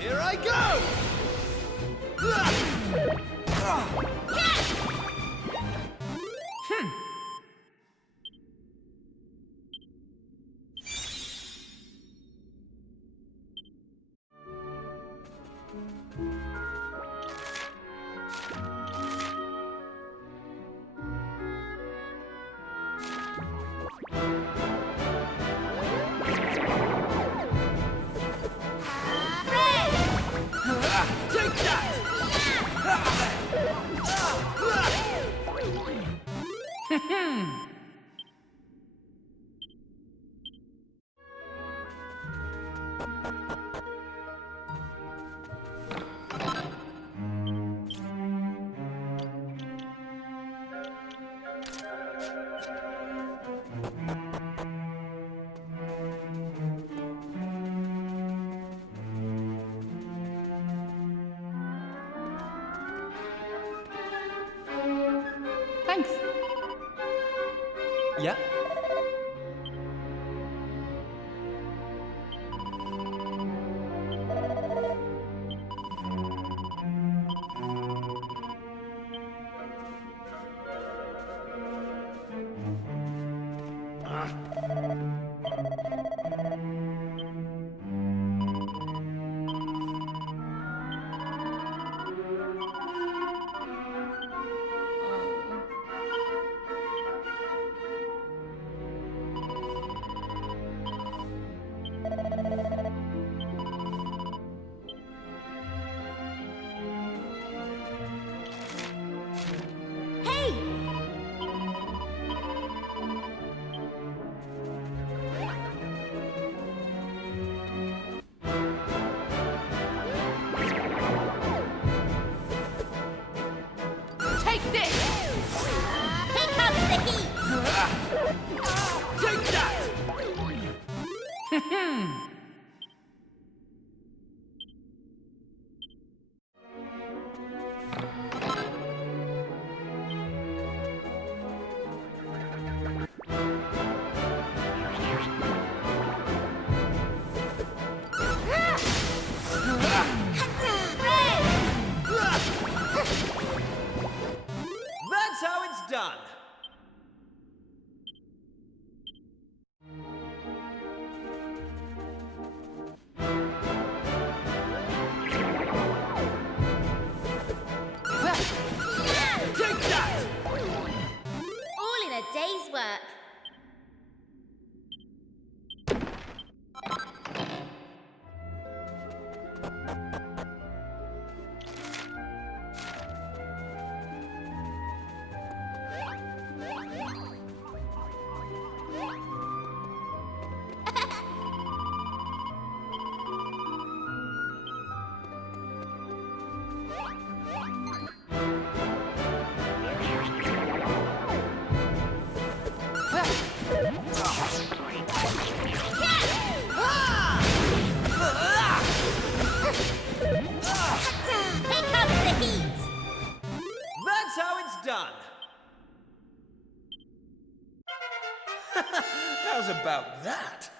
Here I go! Take that! Thanks. Yeah? Hey! Take this! Here comes the heat! Take that! That's how it's done. Take that! All in a day's work. done. How's about that?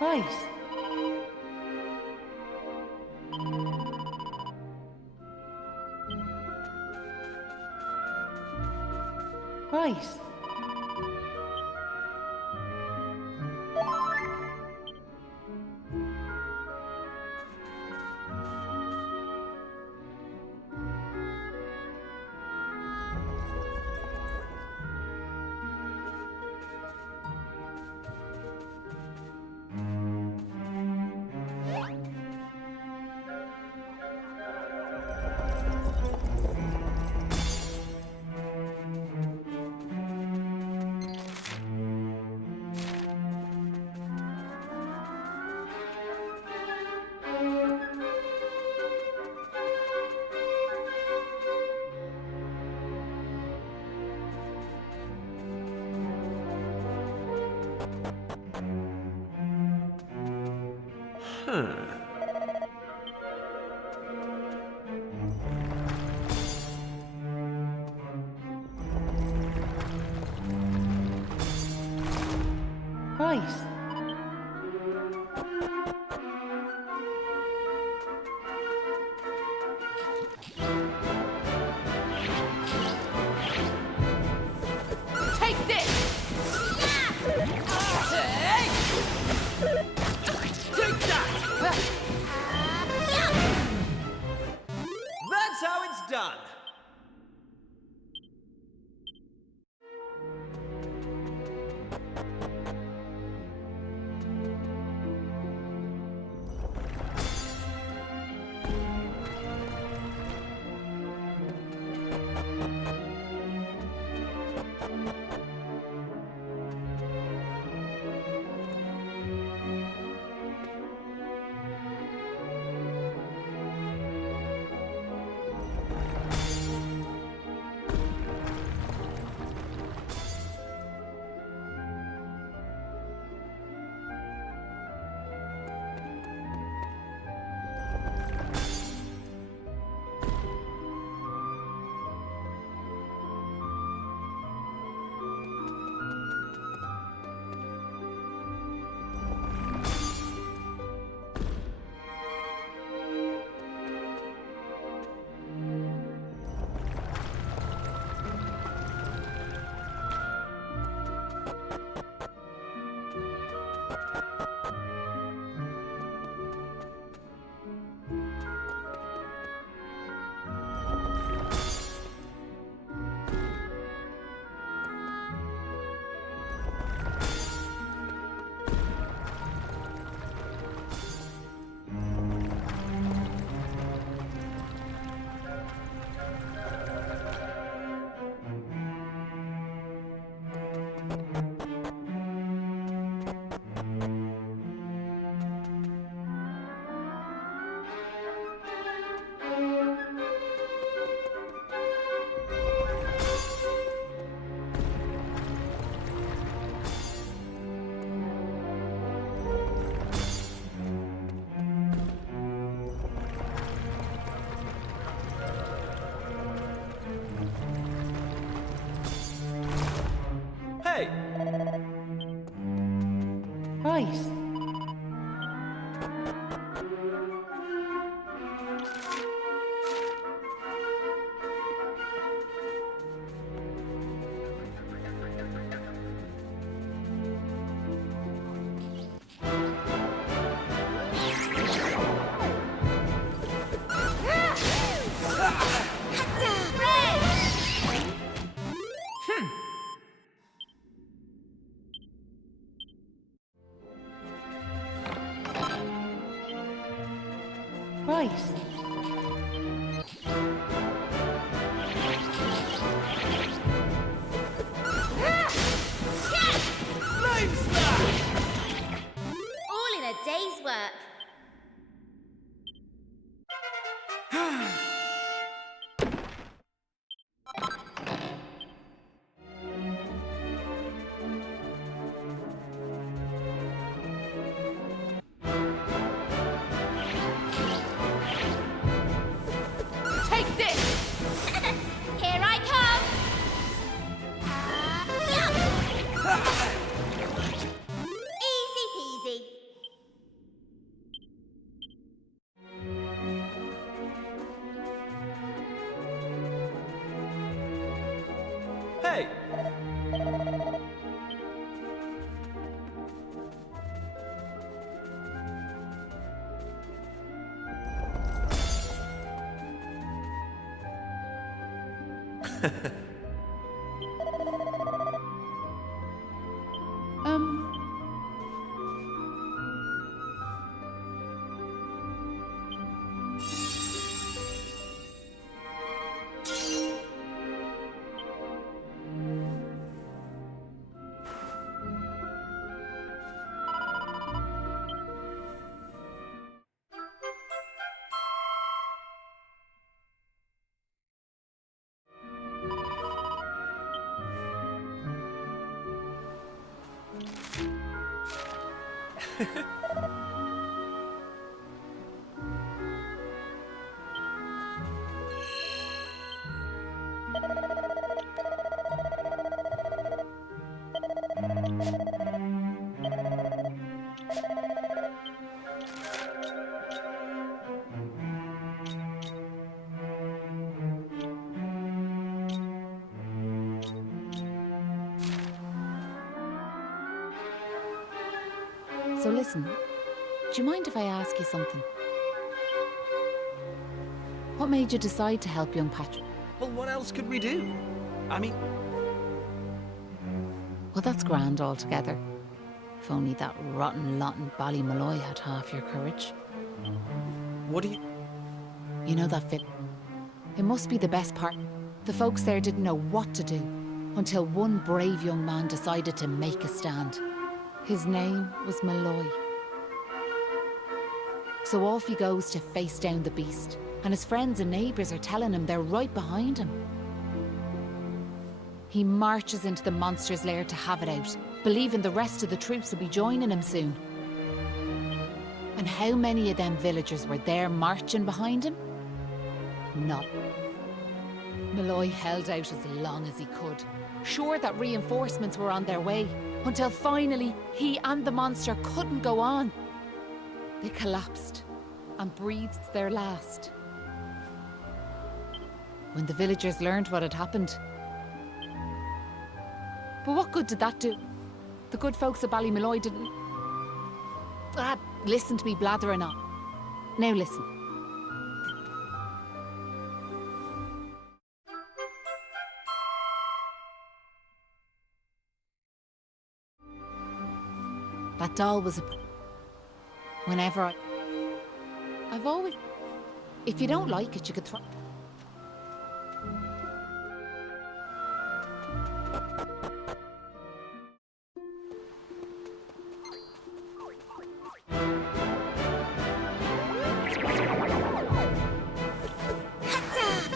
Right. Right. Right. Take this! Hey! Take that! That's how it's done. Hey! Right. Right. All in a day's work. So listen, do you mind if I ask you something? What made you decide to help young Patrick? Well, what else could we do? I mean... Well, that's grand altogether. If only that rotten lot in Ballymalloy had half your courage. What do you... You know that fit? It must be the best part. The folks there didn't know what to do until one brave young man decided to make a stand. His name was Malloy. So off he goes to face down the beast, and his friends and neighbours are telling him they're right behind him. He marches into the monster's lair to have it out, believing the rest of the troops will be joining him soon. And how many of them villagers were there marching behind him? None. Malloy held out as long as he could, sure that reinforcements were on their way, until finally he and the monster couldn't go on. They collapsed and breathed their last. When the villagers learned what had happened. But what good did that do? The good folks of Ballymalloy didn't... listen to me blathering on. Now listen. That doll was a... Whenever I've always... If you don't like it, you could throw...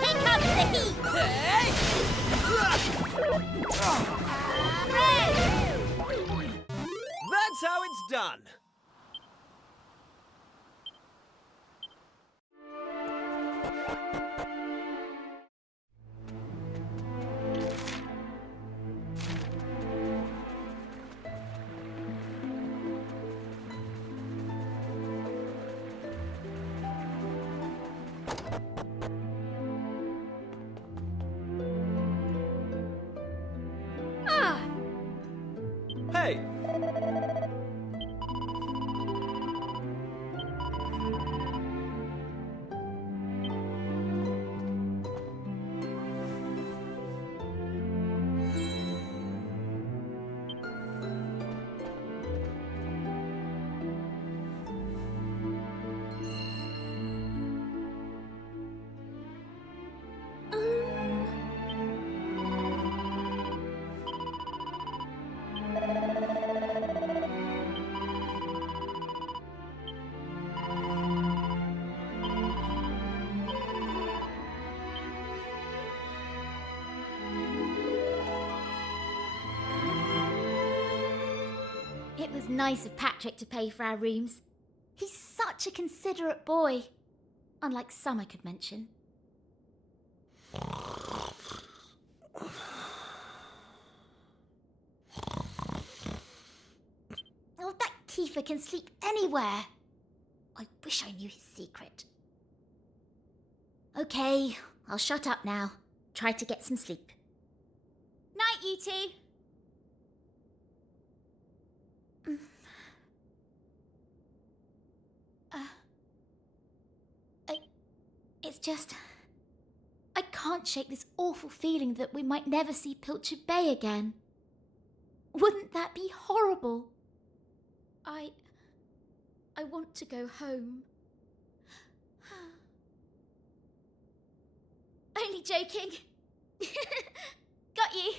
Here comes the heat! That's how it's done. Hey! It was nice of Patrick to pay for our rooms. He's such a considerate boy. Unlike some I could mention. Oh, that Kiefer can sleep anywhere. I wish I knew his secret. Okay, I'll shut up now. Try to get some sleep. Night, you two. It's just... I can't shake this awful feeling that we might never see Pilcher Bay again. Wouldn't that be horrible? I want to go home. Only joking. Got you.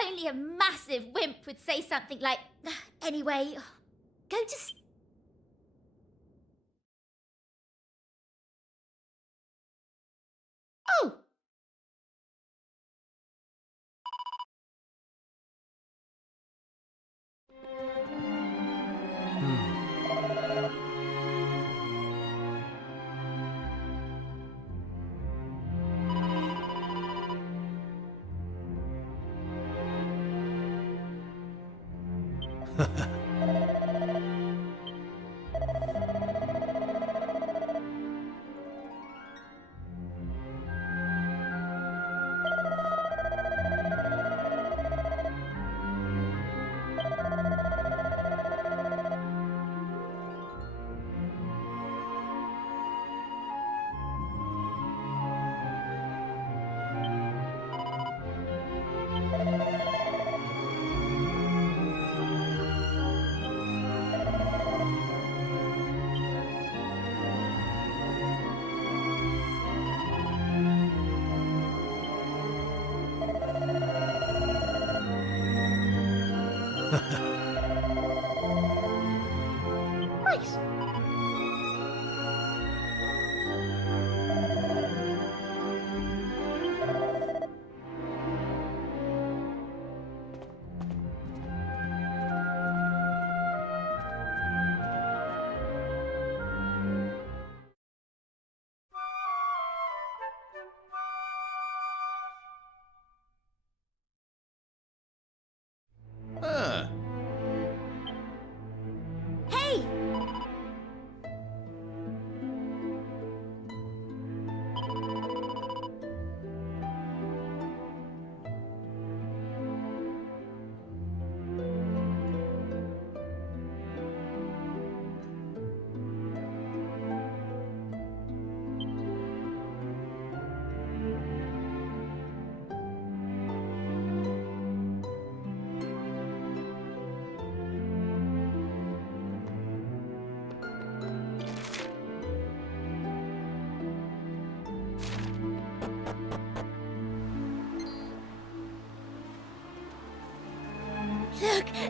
Only a massive wimp would say something like, anyway, go to Oh! Right. Hey!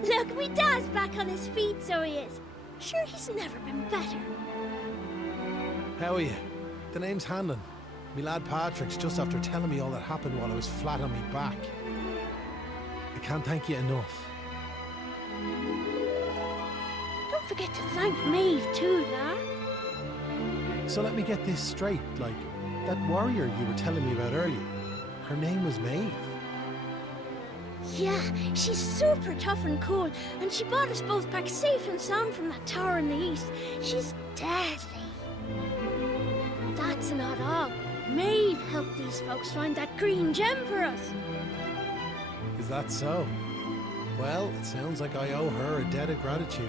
Look, me dad's back on his feet, so he is. Sure, he's never been better. How are you? The name's Hanlon. Me lad Patrick's just after telling me all that happened while I was flat on me back. I can't thank you enough. Don't forget to thank Maeve too, lad. So let me get this straight, like, that warrior you were telling me about earlier, her name was Maeve. Yeah, she's super tough and cool, and she brought us both back safe and sound from that tower in the east. She's deadly. That's not all. Maeve helped these folks find that green gem for us. Is that so? Well, it sounds like I owe her a debt of gratitude.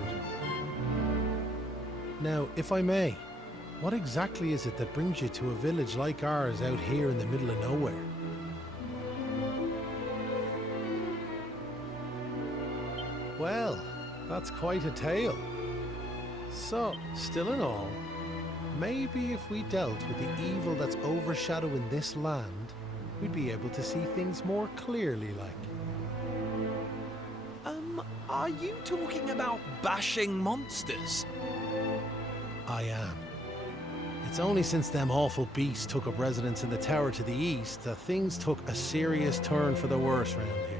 Now, if I may, what exactly is it that brings you to a village like ours out here in the middle of nowhere? Well, that's quite a tale. So, still in all, maybe if we dealt with the evil that's overshadowing this land, we'd be able to see things more clearly, like. Are you talking about bashing monsters? I am. It's only since them awful beasts took up residence in the tower to the east that things took a serious turn for the worse round here.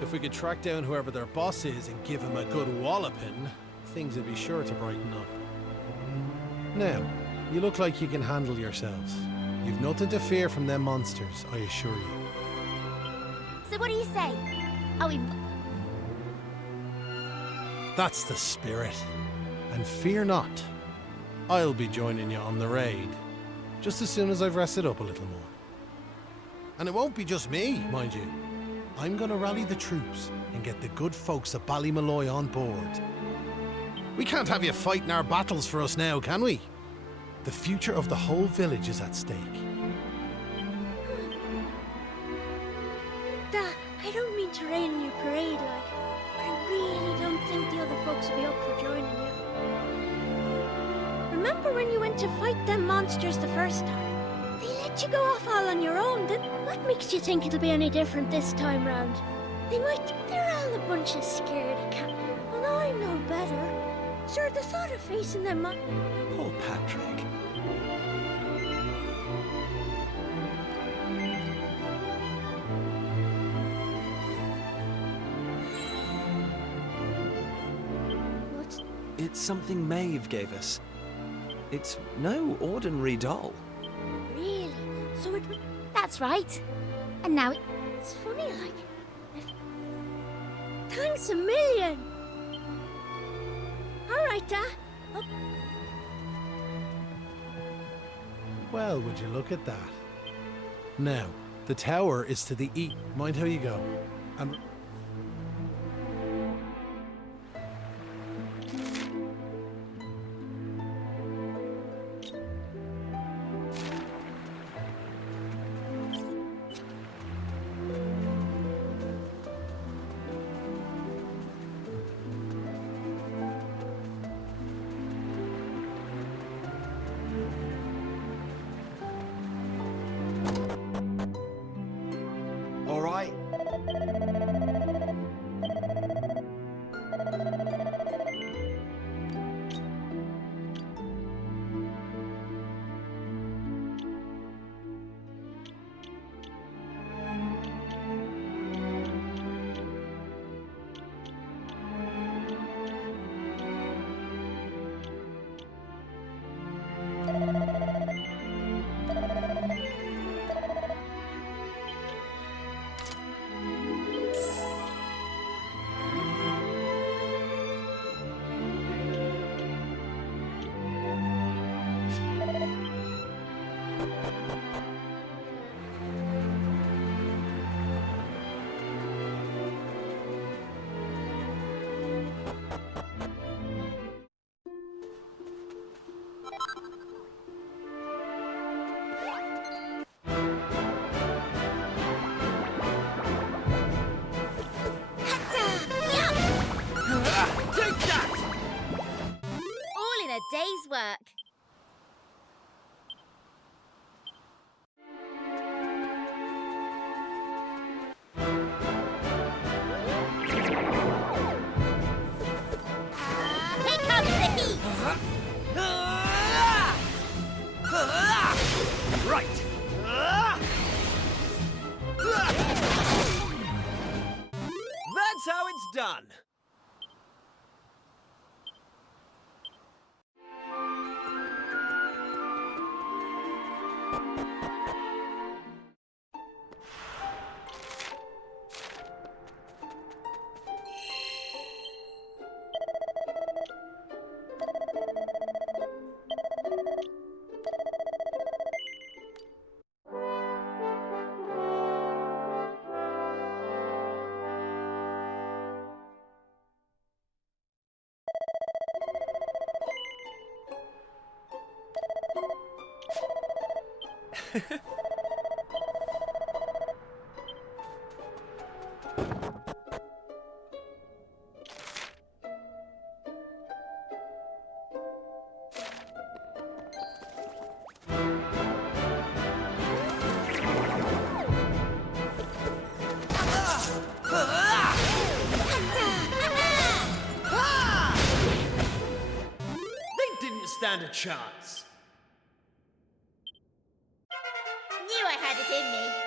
If we could track down whoever their boss is and give him a good walloping, things would be sure to brighten up. Now, you look like you can handle yourselves. You've nothing to fear from them monsters, I assure you. So what do you say? Are we... That's the spirit. And fear not. I'll be joining you on the raid, just as soon as I've rested up a little more. And it won't be just me, mind you. I'm gonna rally the troops and get the good folks of Ballymalloy on board. We can't have you fighting our battles for us now, can we? The future of the whole village is at stake. to rain on your parade, like. But I really don't think the other folks will be up for joining you. Remember when you went to fight them monsters the first time? They let you go off all on your own, then what makes you think it'll be any different this time round? They're all a bunch of scaredy cat. And I know better. Sure, the thought of facing them Poor Patrick. What's... It's something Maeve gave us. It's no ordinary doll. Really? So it... That's right. And now It's funny, like... Thanks a million! Alright, Oh, Well, would you look at that? Now, the tower is to the east. Mind how you go. And All right. Take that! all in a day's work. Here comes the heat. Right. That's how it's done. They didn't stand a chance. Knew I had it in me.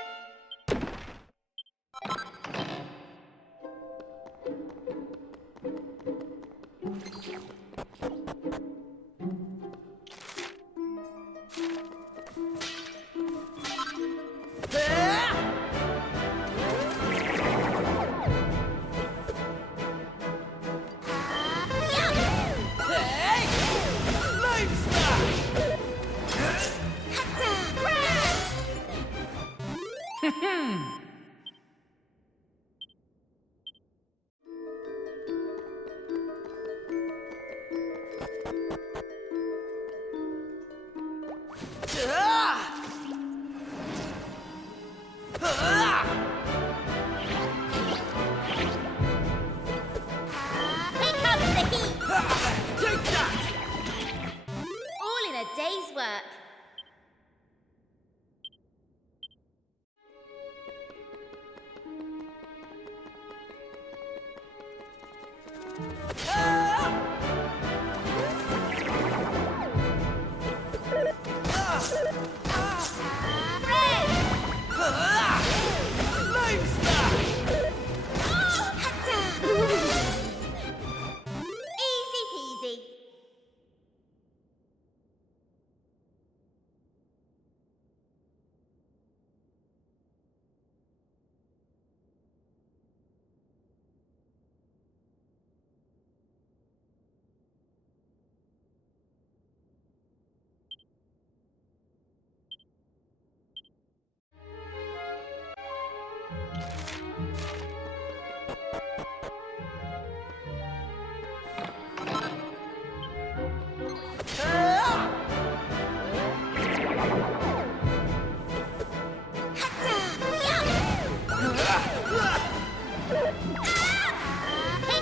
Here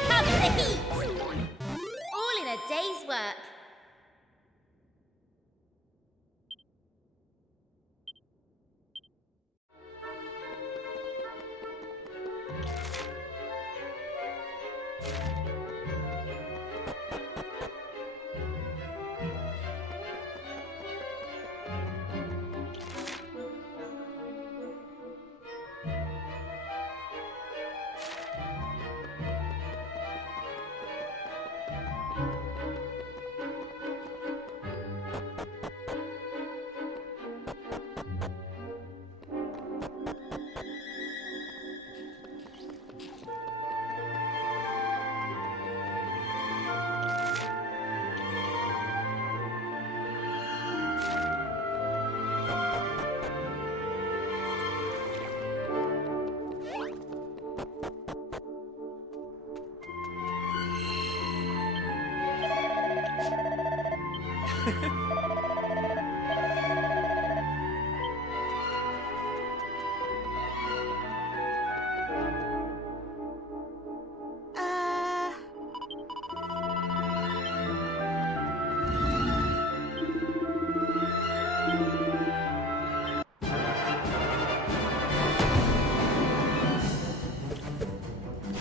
comes the heat! All in a day's work.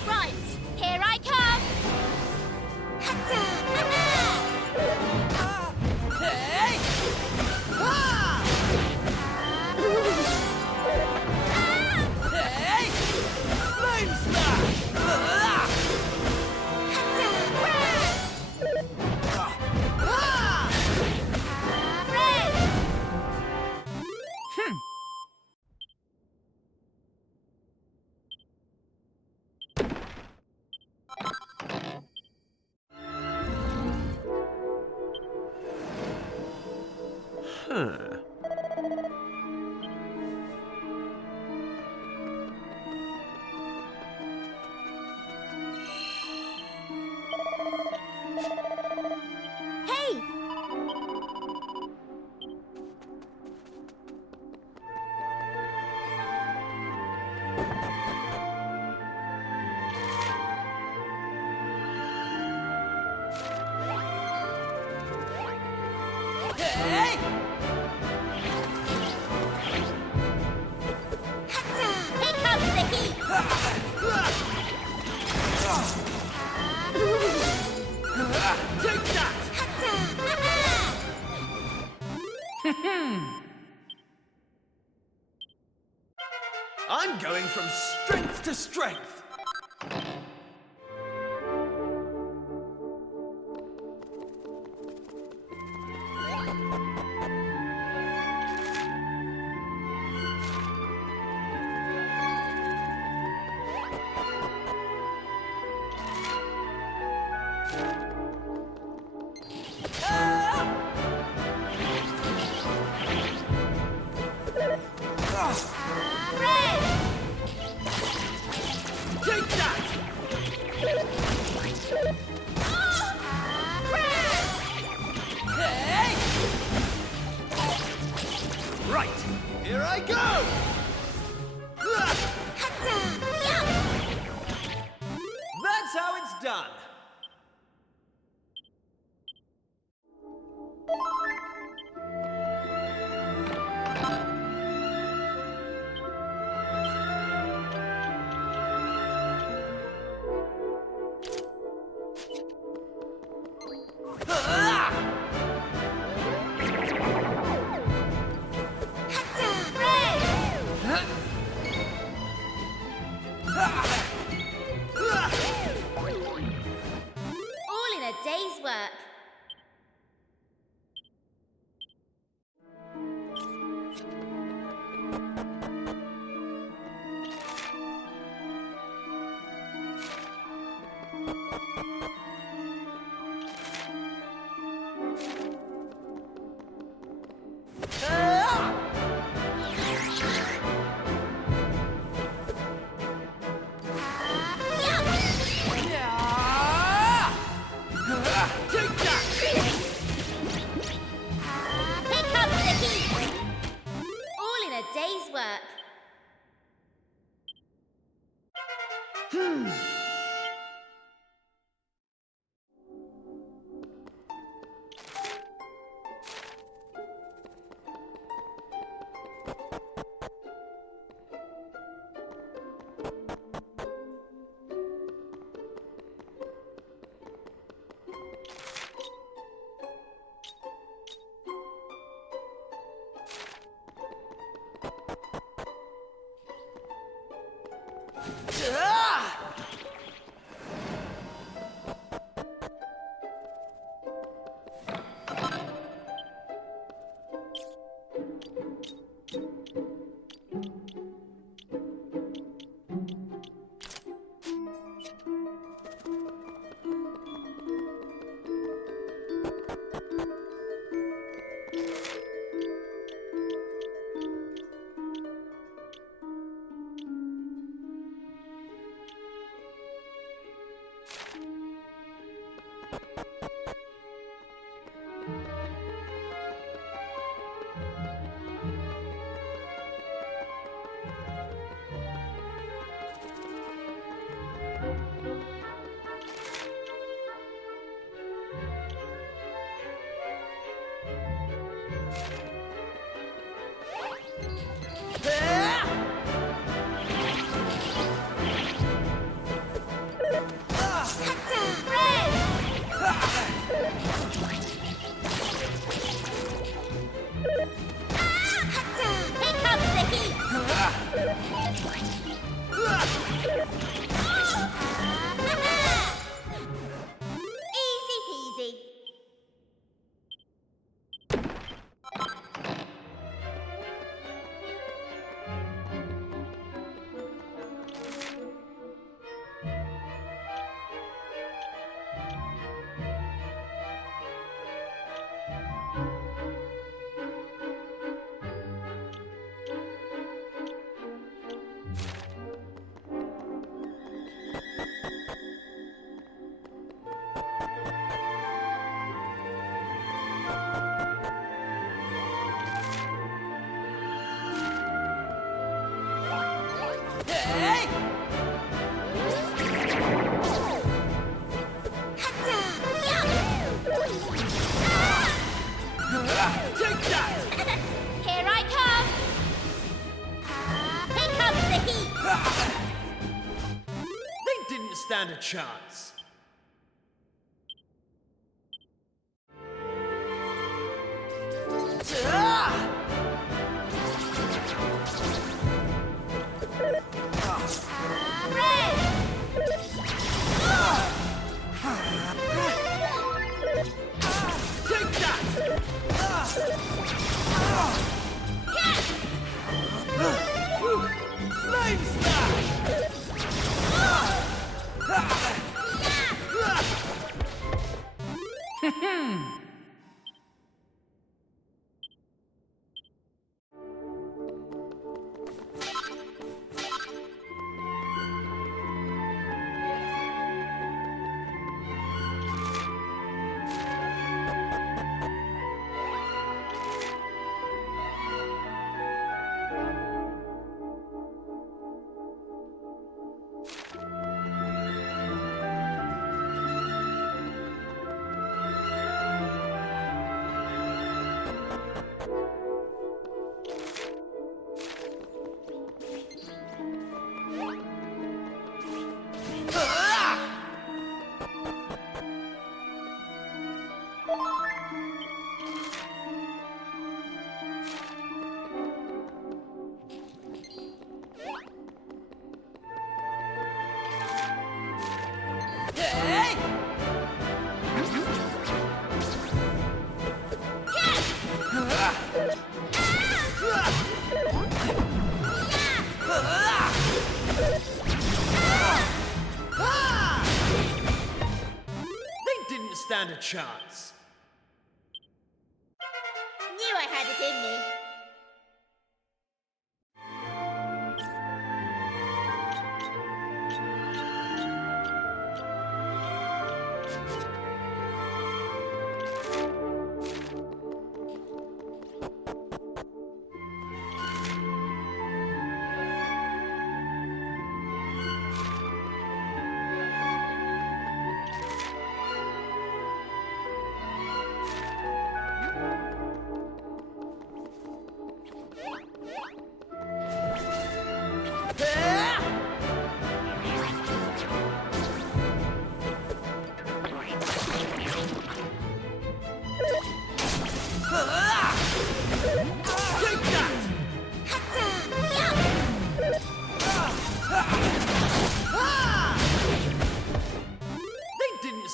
Right, here I come! Hey! Ah! Hey! Flame smash! Ah! Huh. Hey! Hey! Here comes the heat! Take that! I'm going from strength to strength. Take that! Hey! Right, here I go! That's how it's done. Hey! Take that! Here I come! Here comes the heat! They didn't stand a chance. Take that! Flame smash! Stand a chance. Knew I had it in me.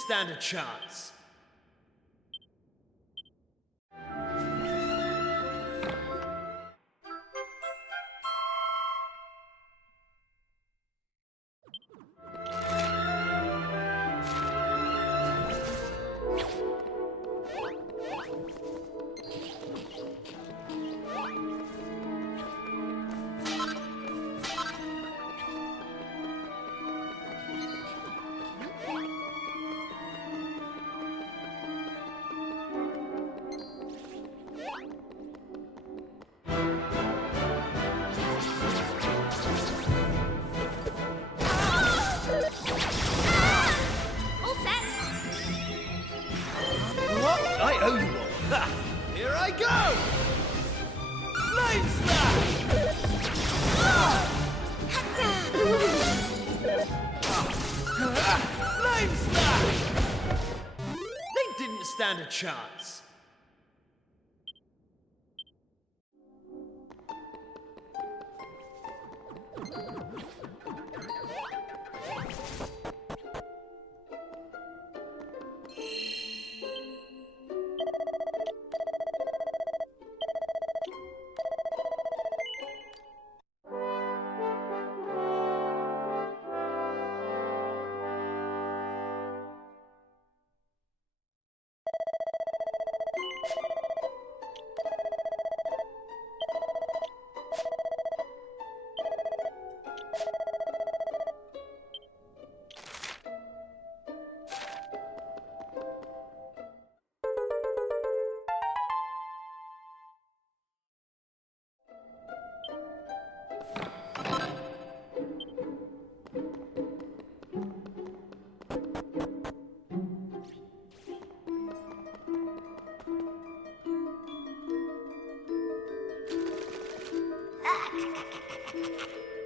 Stand a chance. I owe you all. Ha! Here I go! Flame smash! Flame smash! They didn't stand a chance.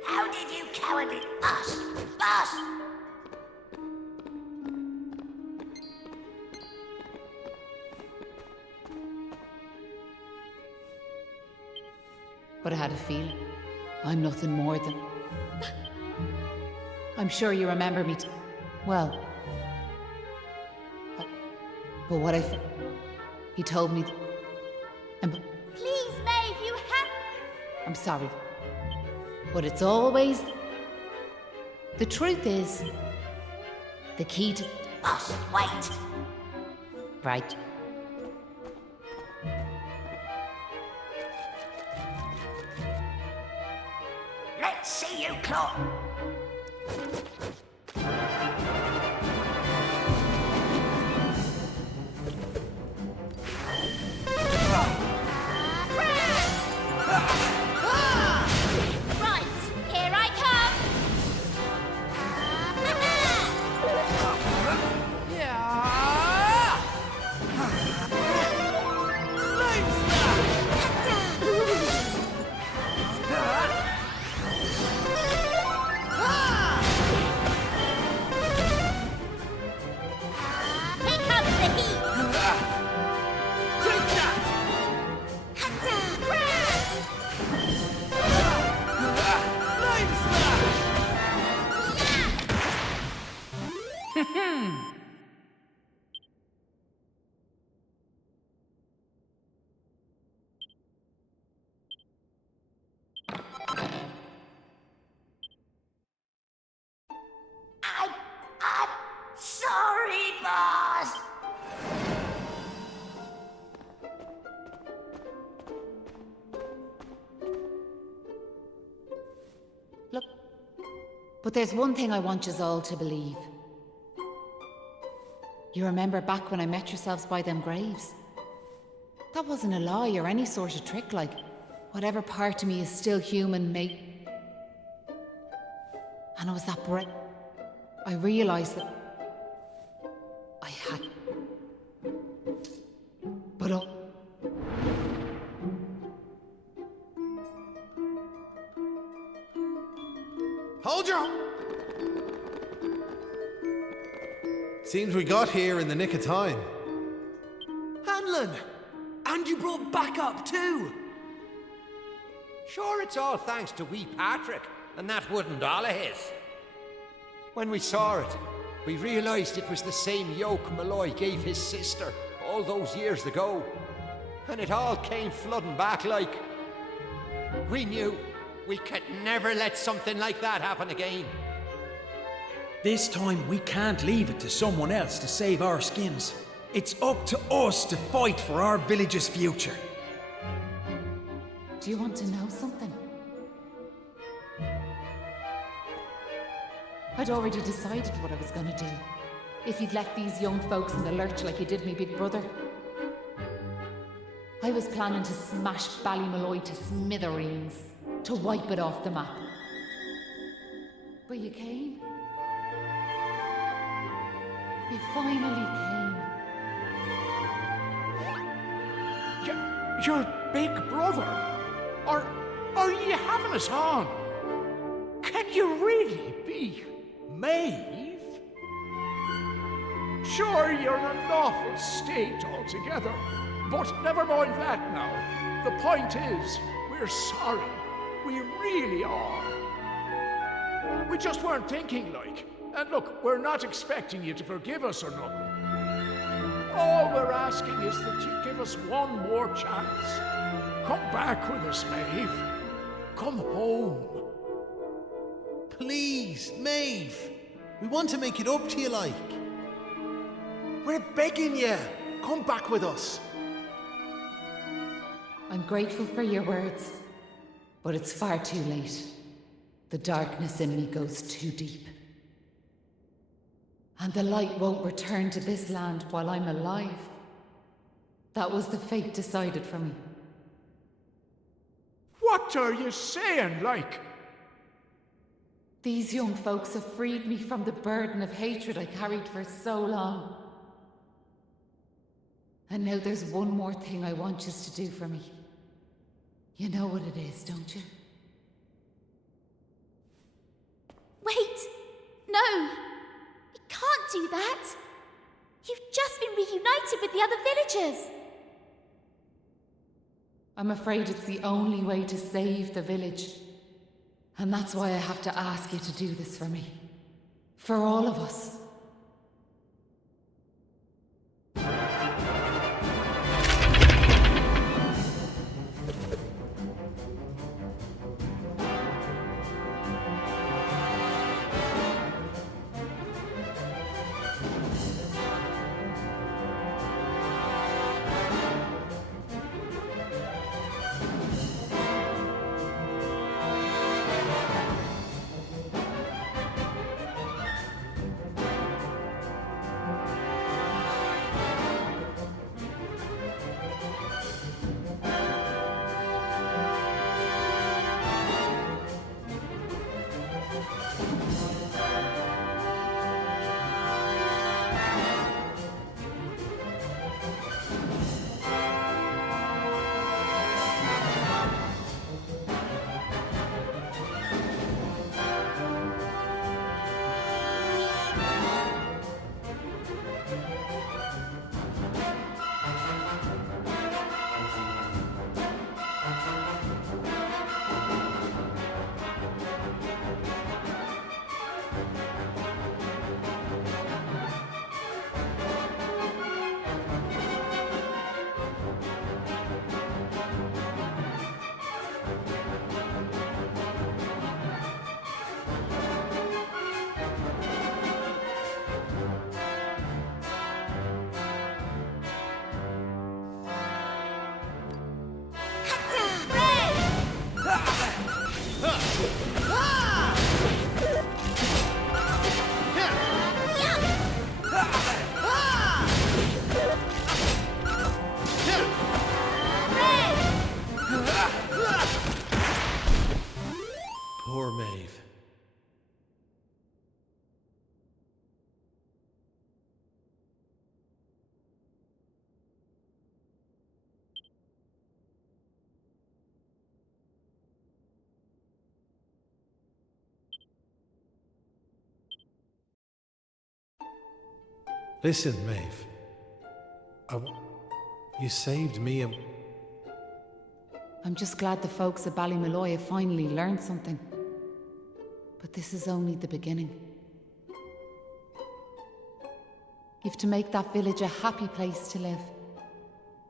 How did you cowardly us? Us! But I had a feeling I'm nothing more than... I'm sure you remember me well. But what he told me... Please, Maeve, you have... I'm sorry. But it's always... The truth is... The key to... Us, wait! Right. Let's see you claw. Right, here I come! Here comes the heat! I'm sorry, boss. Look. But there's one thing I want yous all to believe. You remember back when I met yourselves by them graves? That wasn't a lie or any sort of trick, like, whatever part of me is still human, mate. And it was that I realised that I had... But Hold your... Seems we got here in the nick of time. Hanlon! And you brought backup too! Sure, it's all thanks to wee Patrick and that wooden doll of his. When we saw it, we realised it was the same yoke Malloy gave his sister all those years ago. And it all came flooding back like... We knew we could never let something like that happen again. This time we can't leave it to someone else to save our skins. It's up to us to fight for our village's future. do you want to know something? I'd already decided what I was going to do. If you'd left these young folks in the lurch like you did me big brother. I was planning to smash Ballymalloy to smithereens, to wipe it off the map. But you came. You finally came. Your big brother? Are you having us on? Can you really be Maeve? Sure, you're in an awful state altogether, but never mind that now. The point is, we're sorry. We really are. We just weren't thinking like. And look, we're not expecting you to forgive us or nothing. All we're asking is that you give us one more chance. Come back with us, Maeve. Come home. Please, Maeve. We want to make it up to you, like. We're begging you. Come back with us. I'm grateful for your words, but it's far too late. The darkness in me goes too deep. And the light won't return to this land while I'm alive. That was the fate decided for me. What are you saying, like? These young folks have freed me from the burden of hatred I carried for so long. And now there's one more thing I want you to do for me. You know what it is, don't you? Wait! No! We can't do that! You've just been reunited with the other villagers! I'm afraid it's the only way to save the village. And that's why I have to ask you to do this for me. For all of us. Poor Maeve. Listen, Maeve. You saved me and... I'm just glad the folks at Ballymalloy have finally learned something. But this is only the beginning. You've to make that village a happy place to live.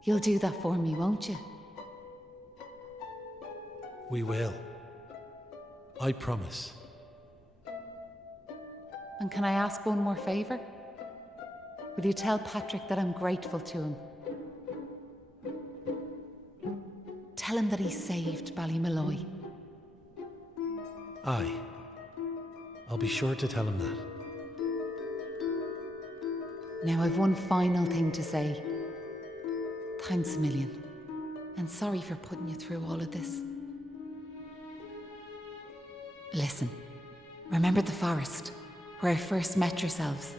You'll do that for me, won't you? We will. I promise. And can I ask one more favour? Will you tell Patrick that I'm grateful to him? Tell him that he saved Ballymalloy. Aye. I'll be sure to tell him that. Now I've one final thing to say. Thanks a million. And sorry for putting you through all of this. Listen, remember the forest, where I first met yourselves?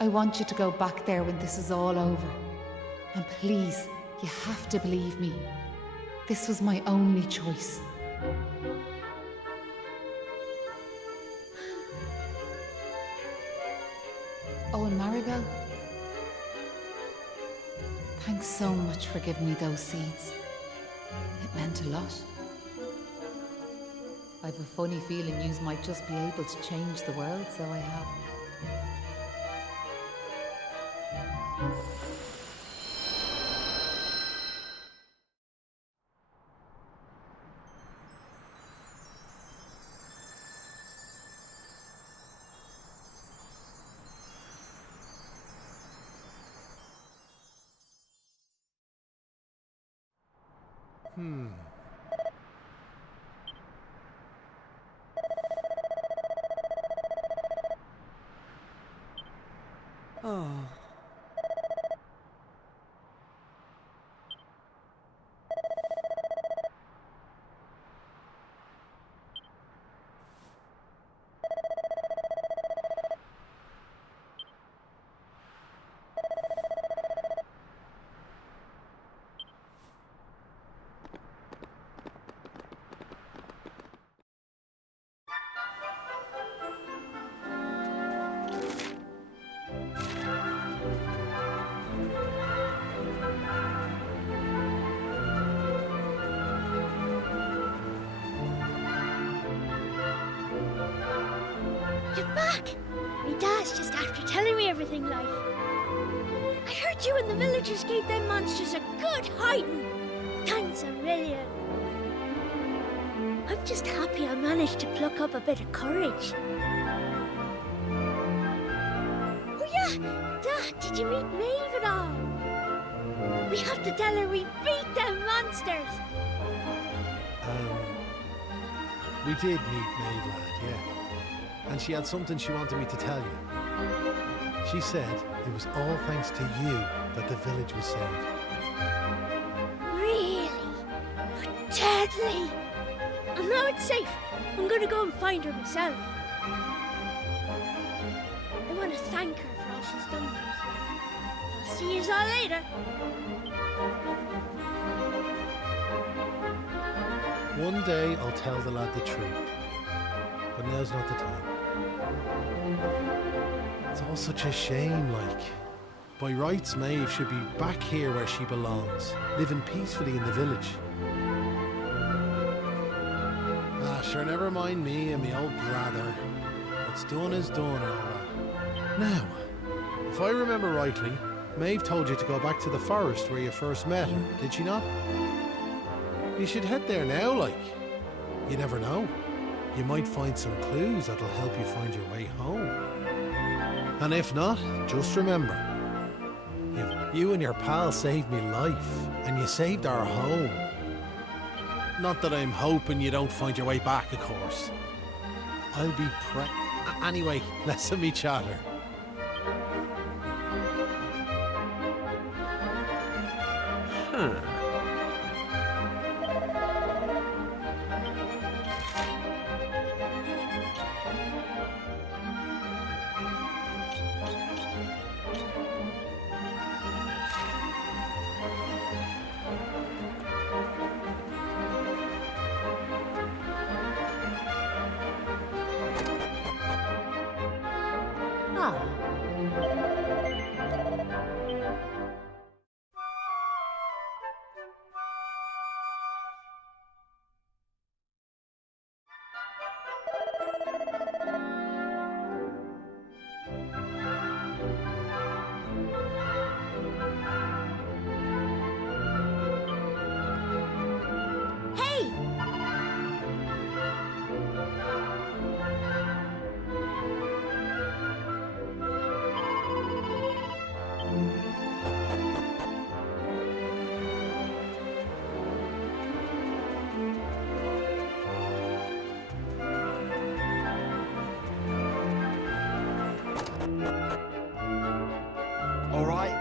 I want you to go back there when this is all over. And please, you have to believe me. This was my only choice. Oh, and Maribel, thanks so much for giving me those seeds. It meant a lot. I've a funny feeling yous might just be able to change the world, so I have. Oh. just after telling me everything, like. I heard you and the villagers gave them monsters a good hiding. Thanks a million. I'm just happy I managed to pluck up a bit of courage. Oh yeah, Dad, did you meet Maeve at all? We have to tell her we beat them monsters. We did meet Maeve, lad, yeah. And she had something she wanted me to tell you. She said it was all thanks to you that the village was saved. Really? Deadly! And now it's safe. I'm gonna go and find her myself. I want to thank her for all she's done for us. I'll see you all later. One day I'll tell the lad the truth, but now's not the time. It's all such a shame, like. By rights, Maeve should be back here where she belongs, living peacefully in the village. Sure, never mind me and me old brother. What's done is done and all that. Now, if I remember rightly, Maeve told you to go back to the forest where you first met her, did she not? You should head there now, like. You never know. You might find some clues that'll help you find your way home. And if not, just remember, you and your pal saved me life, and you saved our home. Not that I'm hoping you don't find your way back, of course. I'll be Anyway, listen me chatter. All right.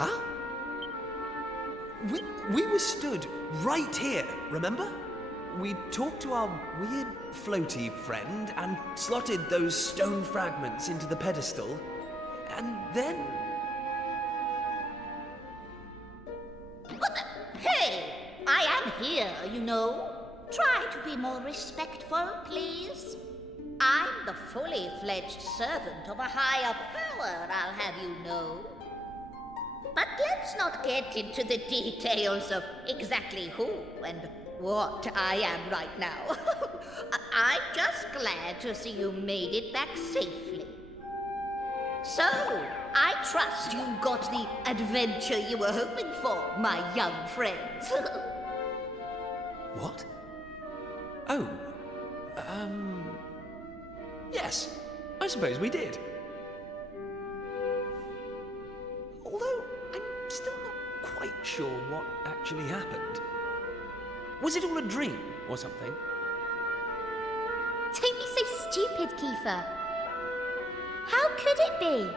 Huh? We were stood right here, remember? We talked to our weird floaty friend and slotted those stone fragments into the pedestal, and then... Hey! I am here, you know. Try to be more respectful, please. I'm the fully fledged servant of a higher power, I'll have you know. But let's not get into the details of exactly who and what I am right now. I'm just glad to see you made it back safely. So, I trust you got the adventure you were hoping for, my young friends. What? Oh, yes, I suppose we did. Although, I'm still not quite sure what actually happened. Was it all a dream or something? Don't be so stupid, Kiefer. How could it be?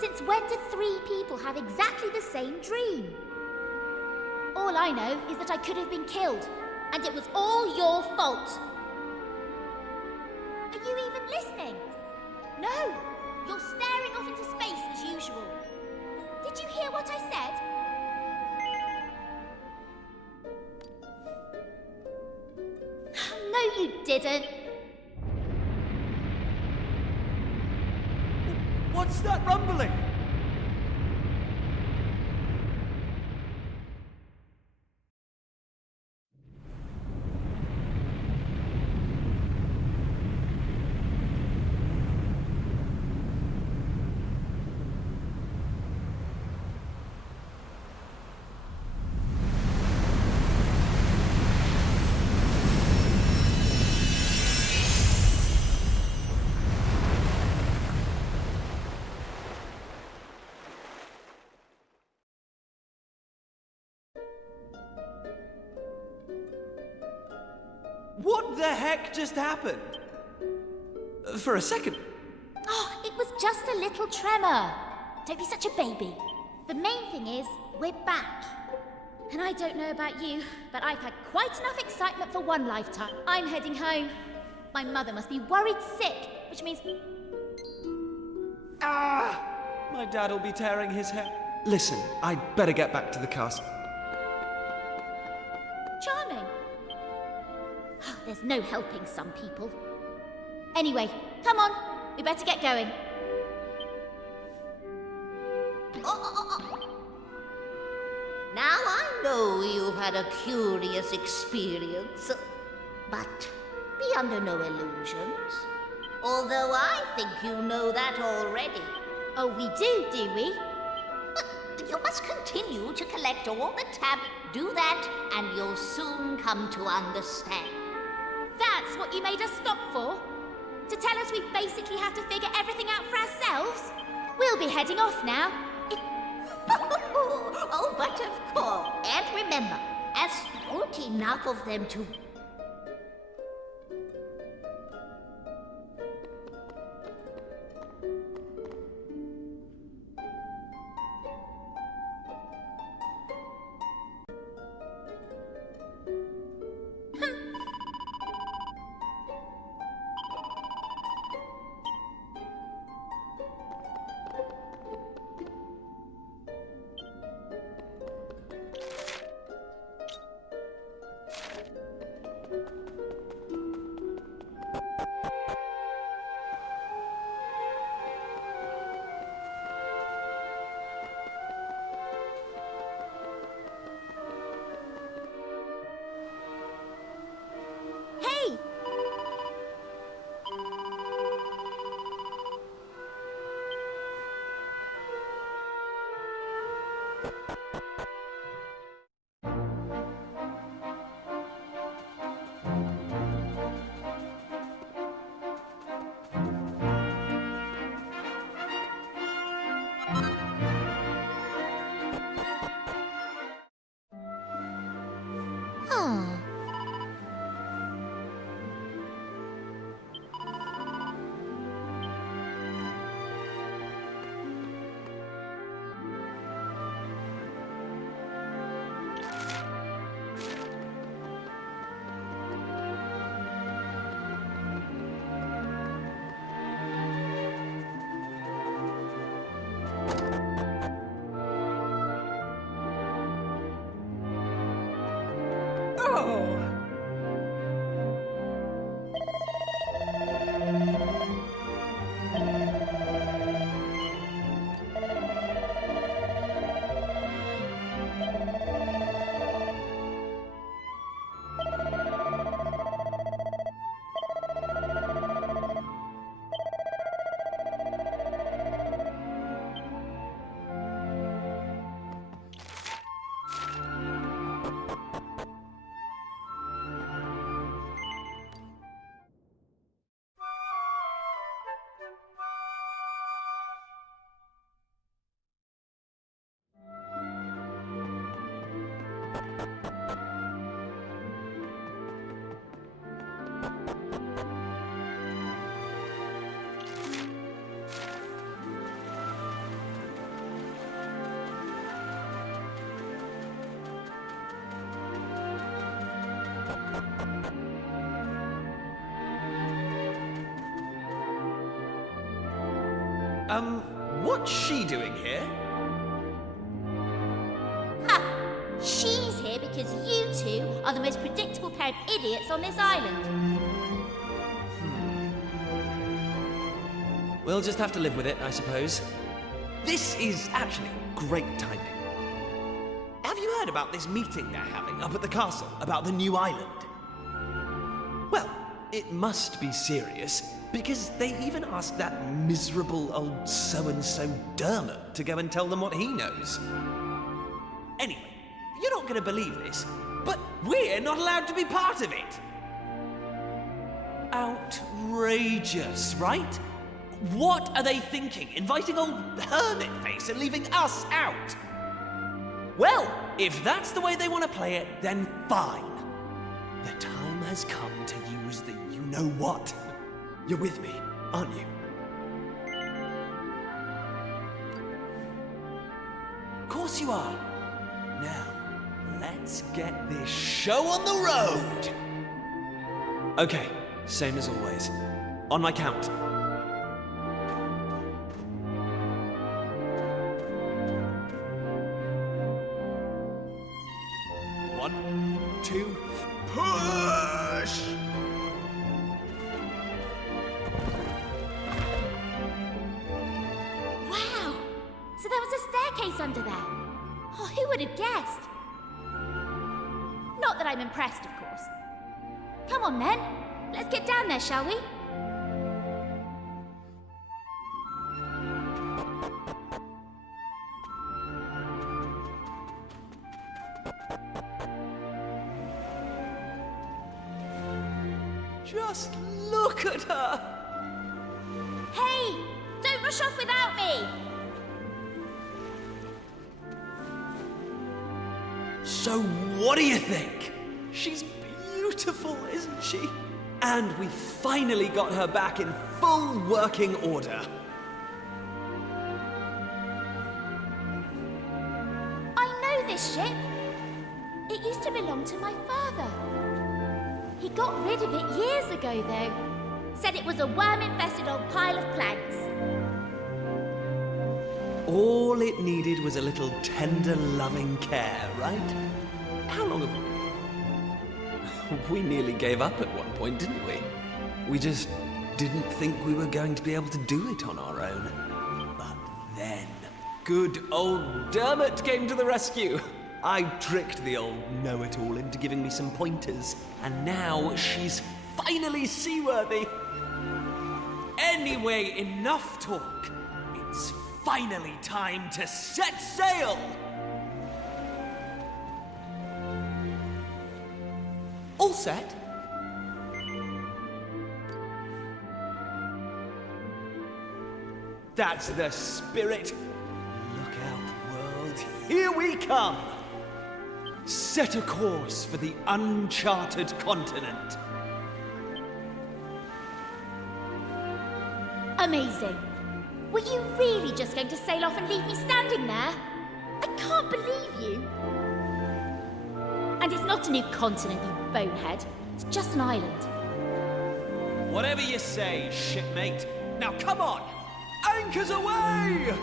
Since when do 3 people have exactly the same dream? All I know is that I could have been killed, and it was all your fault. Are you even listening? No! You're staring off into space as usual. Did you hear what I said? No, you didn't. What's that rumbling? What the heck just happened? For a second. Oh, it was just a little tremor. Don't be such a baby. The main thing is, we're back. And I don't know about you, but I've had quite enough excitement for one lifetime. I'm heading home. My mother must be worried sick, which means... My dad'll be tearing his hair. Listen, I'd better get back to the castle. Charming. There's no helping some people. Anyway, come on. We better get going. Now I know you've had a curious experience, but be under no illusions. Although I think you know that already. Oh, we do we? But you must continue to collect all the tab. Do that, and you'll soon come to understand. That's what you made us stop for? To tell us we basically have to figure everything out for ourselves? We'll be heading off now. Oh, but of course. And remember, as not enough of them to... Oh. What's she doing here? Ha! She's here because you two are the most predictable pair of idiots on this island. We'll just have to live with it, I suppose. This is actually great timing. Have you heard about this meeting they're having up at the castle about the new island? Well, it must be serious, because they even asked that miserable old so-and-so Dermot to go and tell them what he knows. Anyway, you're not going to believe this, but we're not allowed to be part of it. Outrageous, right? What are they thinking, inviting old hermit face and leaving us out? Well, if that's the way they want to play it, then fine. The time has come to use the you-know-what. You're with me, aren't you? Of course you are. Now, let's get this show on the road. Okay, same as always. On my count. 1, 2, push! Wow! So there was a staircase under there. Oh, who would have guessed? Not that I'm impressed, of course. Come on, then. Let's get down there, shall we? Just look at her! Hey! Don't rush off without me! So what do you think? She's beautiful, isn't she? And we finally got her back in full working order. I know this ship. It used to belong to my father. He got rid of it years ago, though. Said it was a worm-infested old pile of planks. All it needed was a little tender, loving care, right? How long have we nearly gave up at one point, didn't we? We just didn't think we were going to be able to do it on our own. But then, good old Dermot came to the rescue. I tricked the old know-it-all into giving me some pointers, and now she's finally seaworthy. Anyway, enough talk. It's finally time to set sail! All set? That's the spirit. Look out, world. Here we come! Set a course for the uncharted continent. Amazing. Were you really just going to sail off and leave me standing there? I can't believe you. And it's not a new continent, you bonehead. It's just an island. Whatever you say, shipmate. Now come on! Anchors away!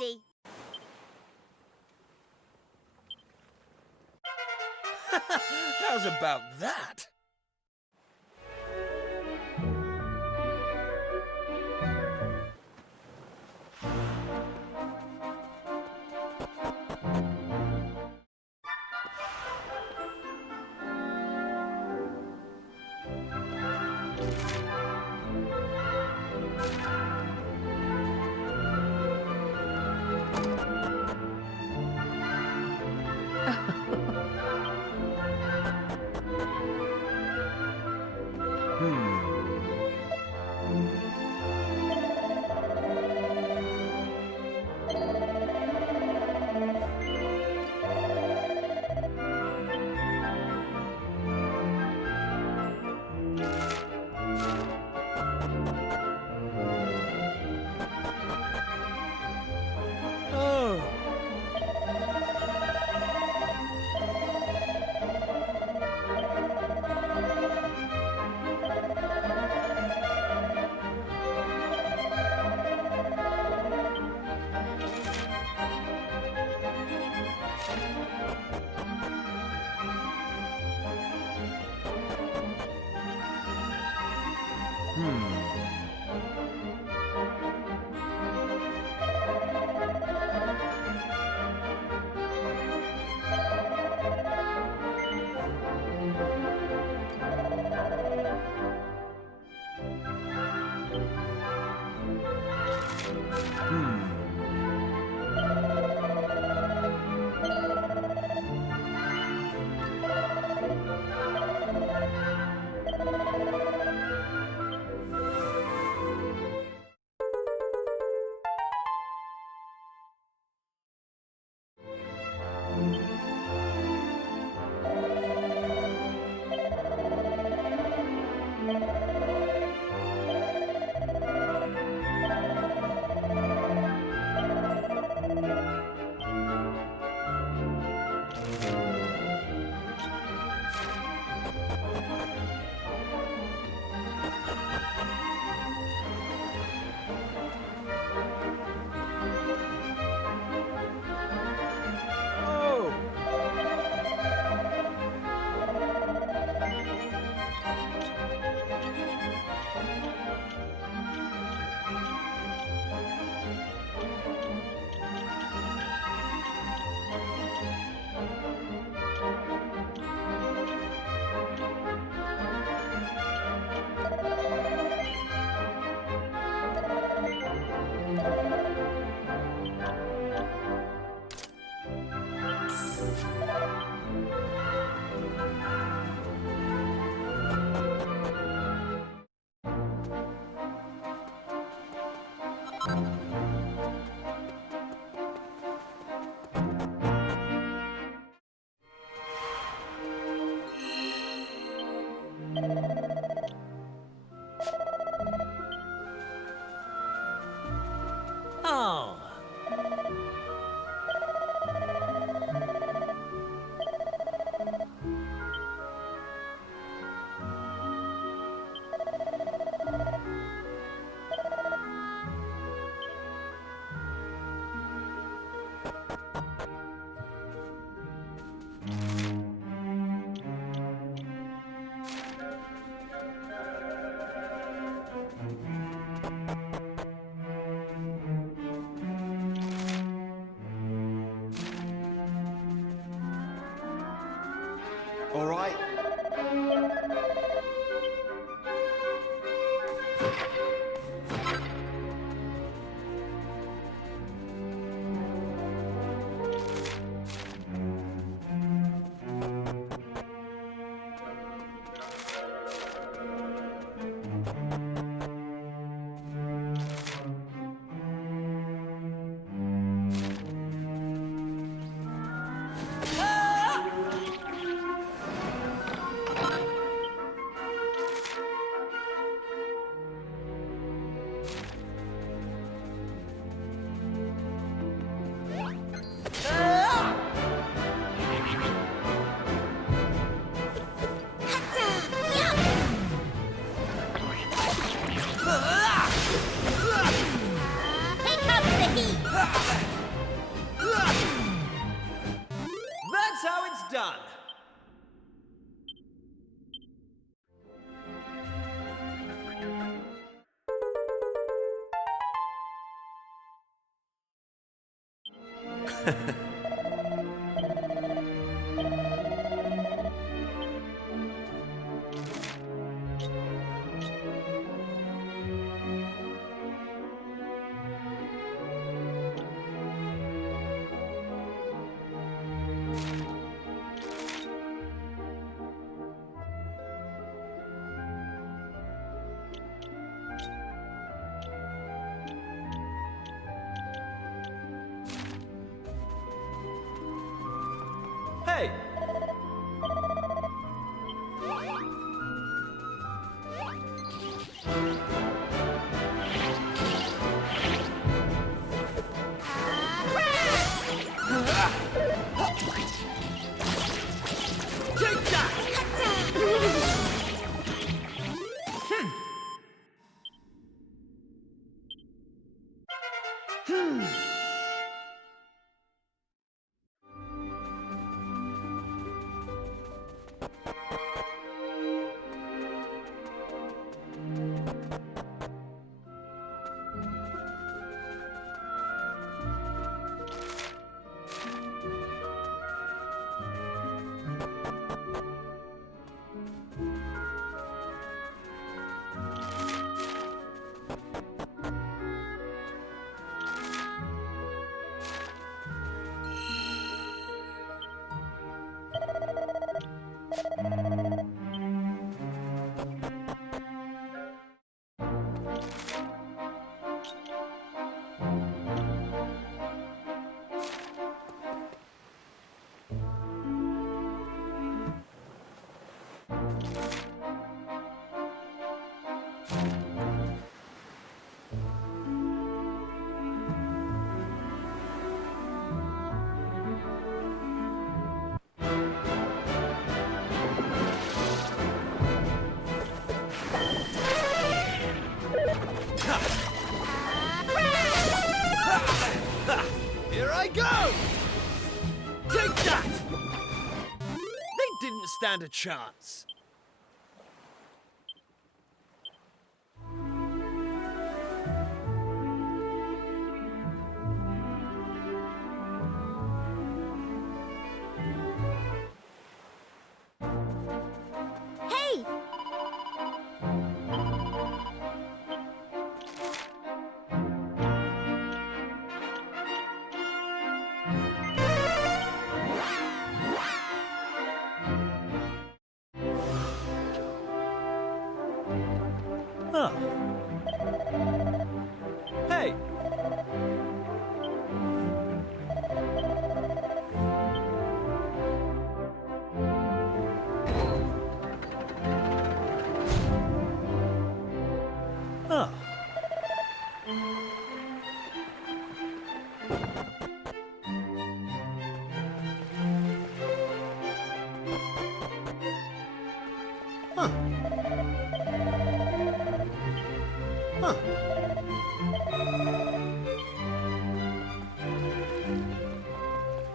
easy. How's about that? Oh. All right. done. Hey! Take that! Here I go! Take that! They didn't stand a chance. Hey! Huh. Hey! Huh. Huh.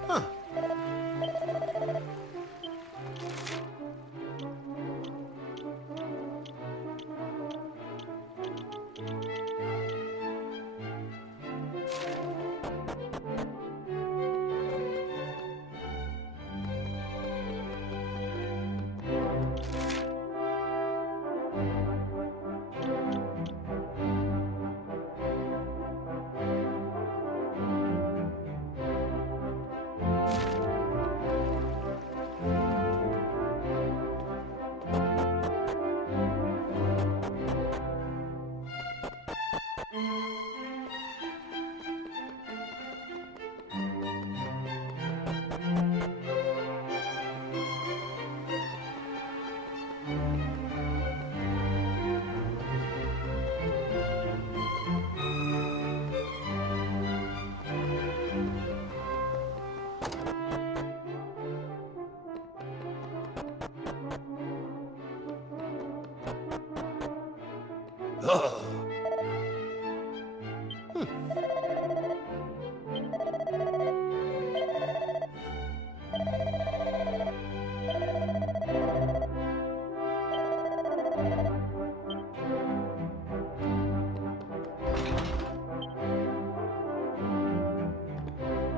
Huh. Huh.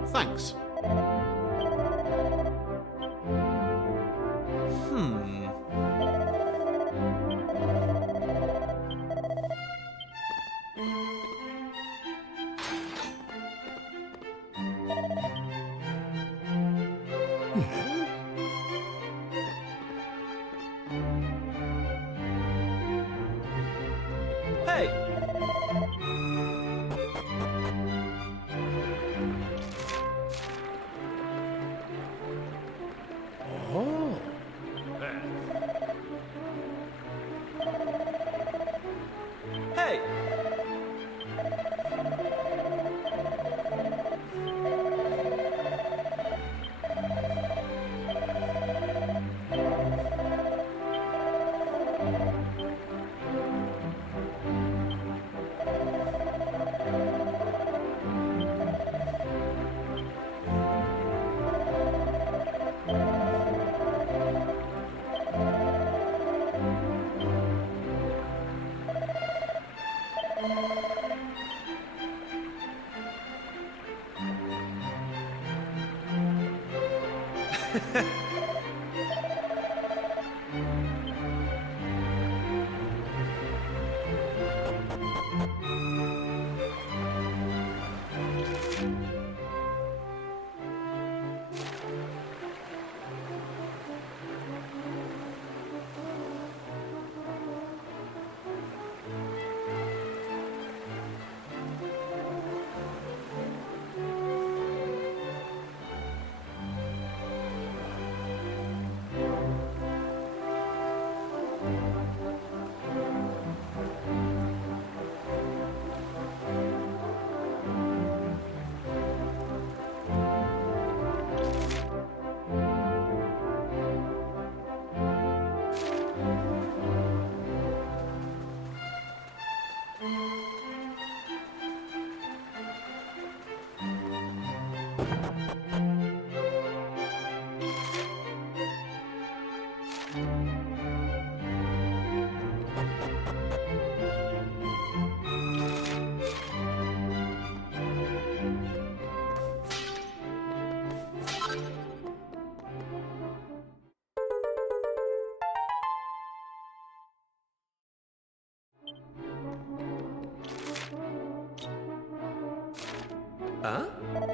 Thanks. Hey! Oh. Hey! Huh?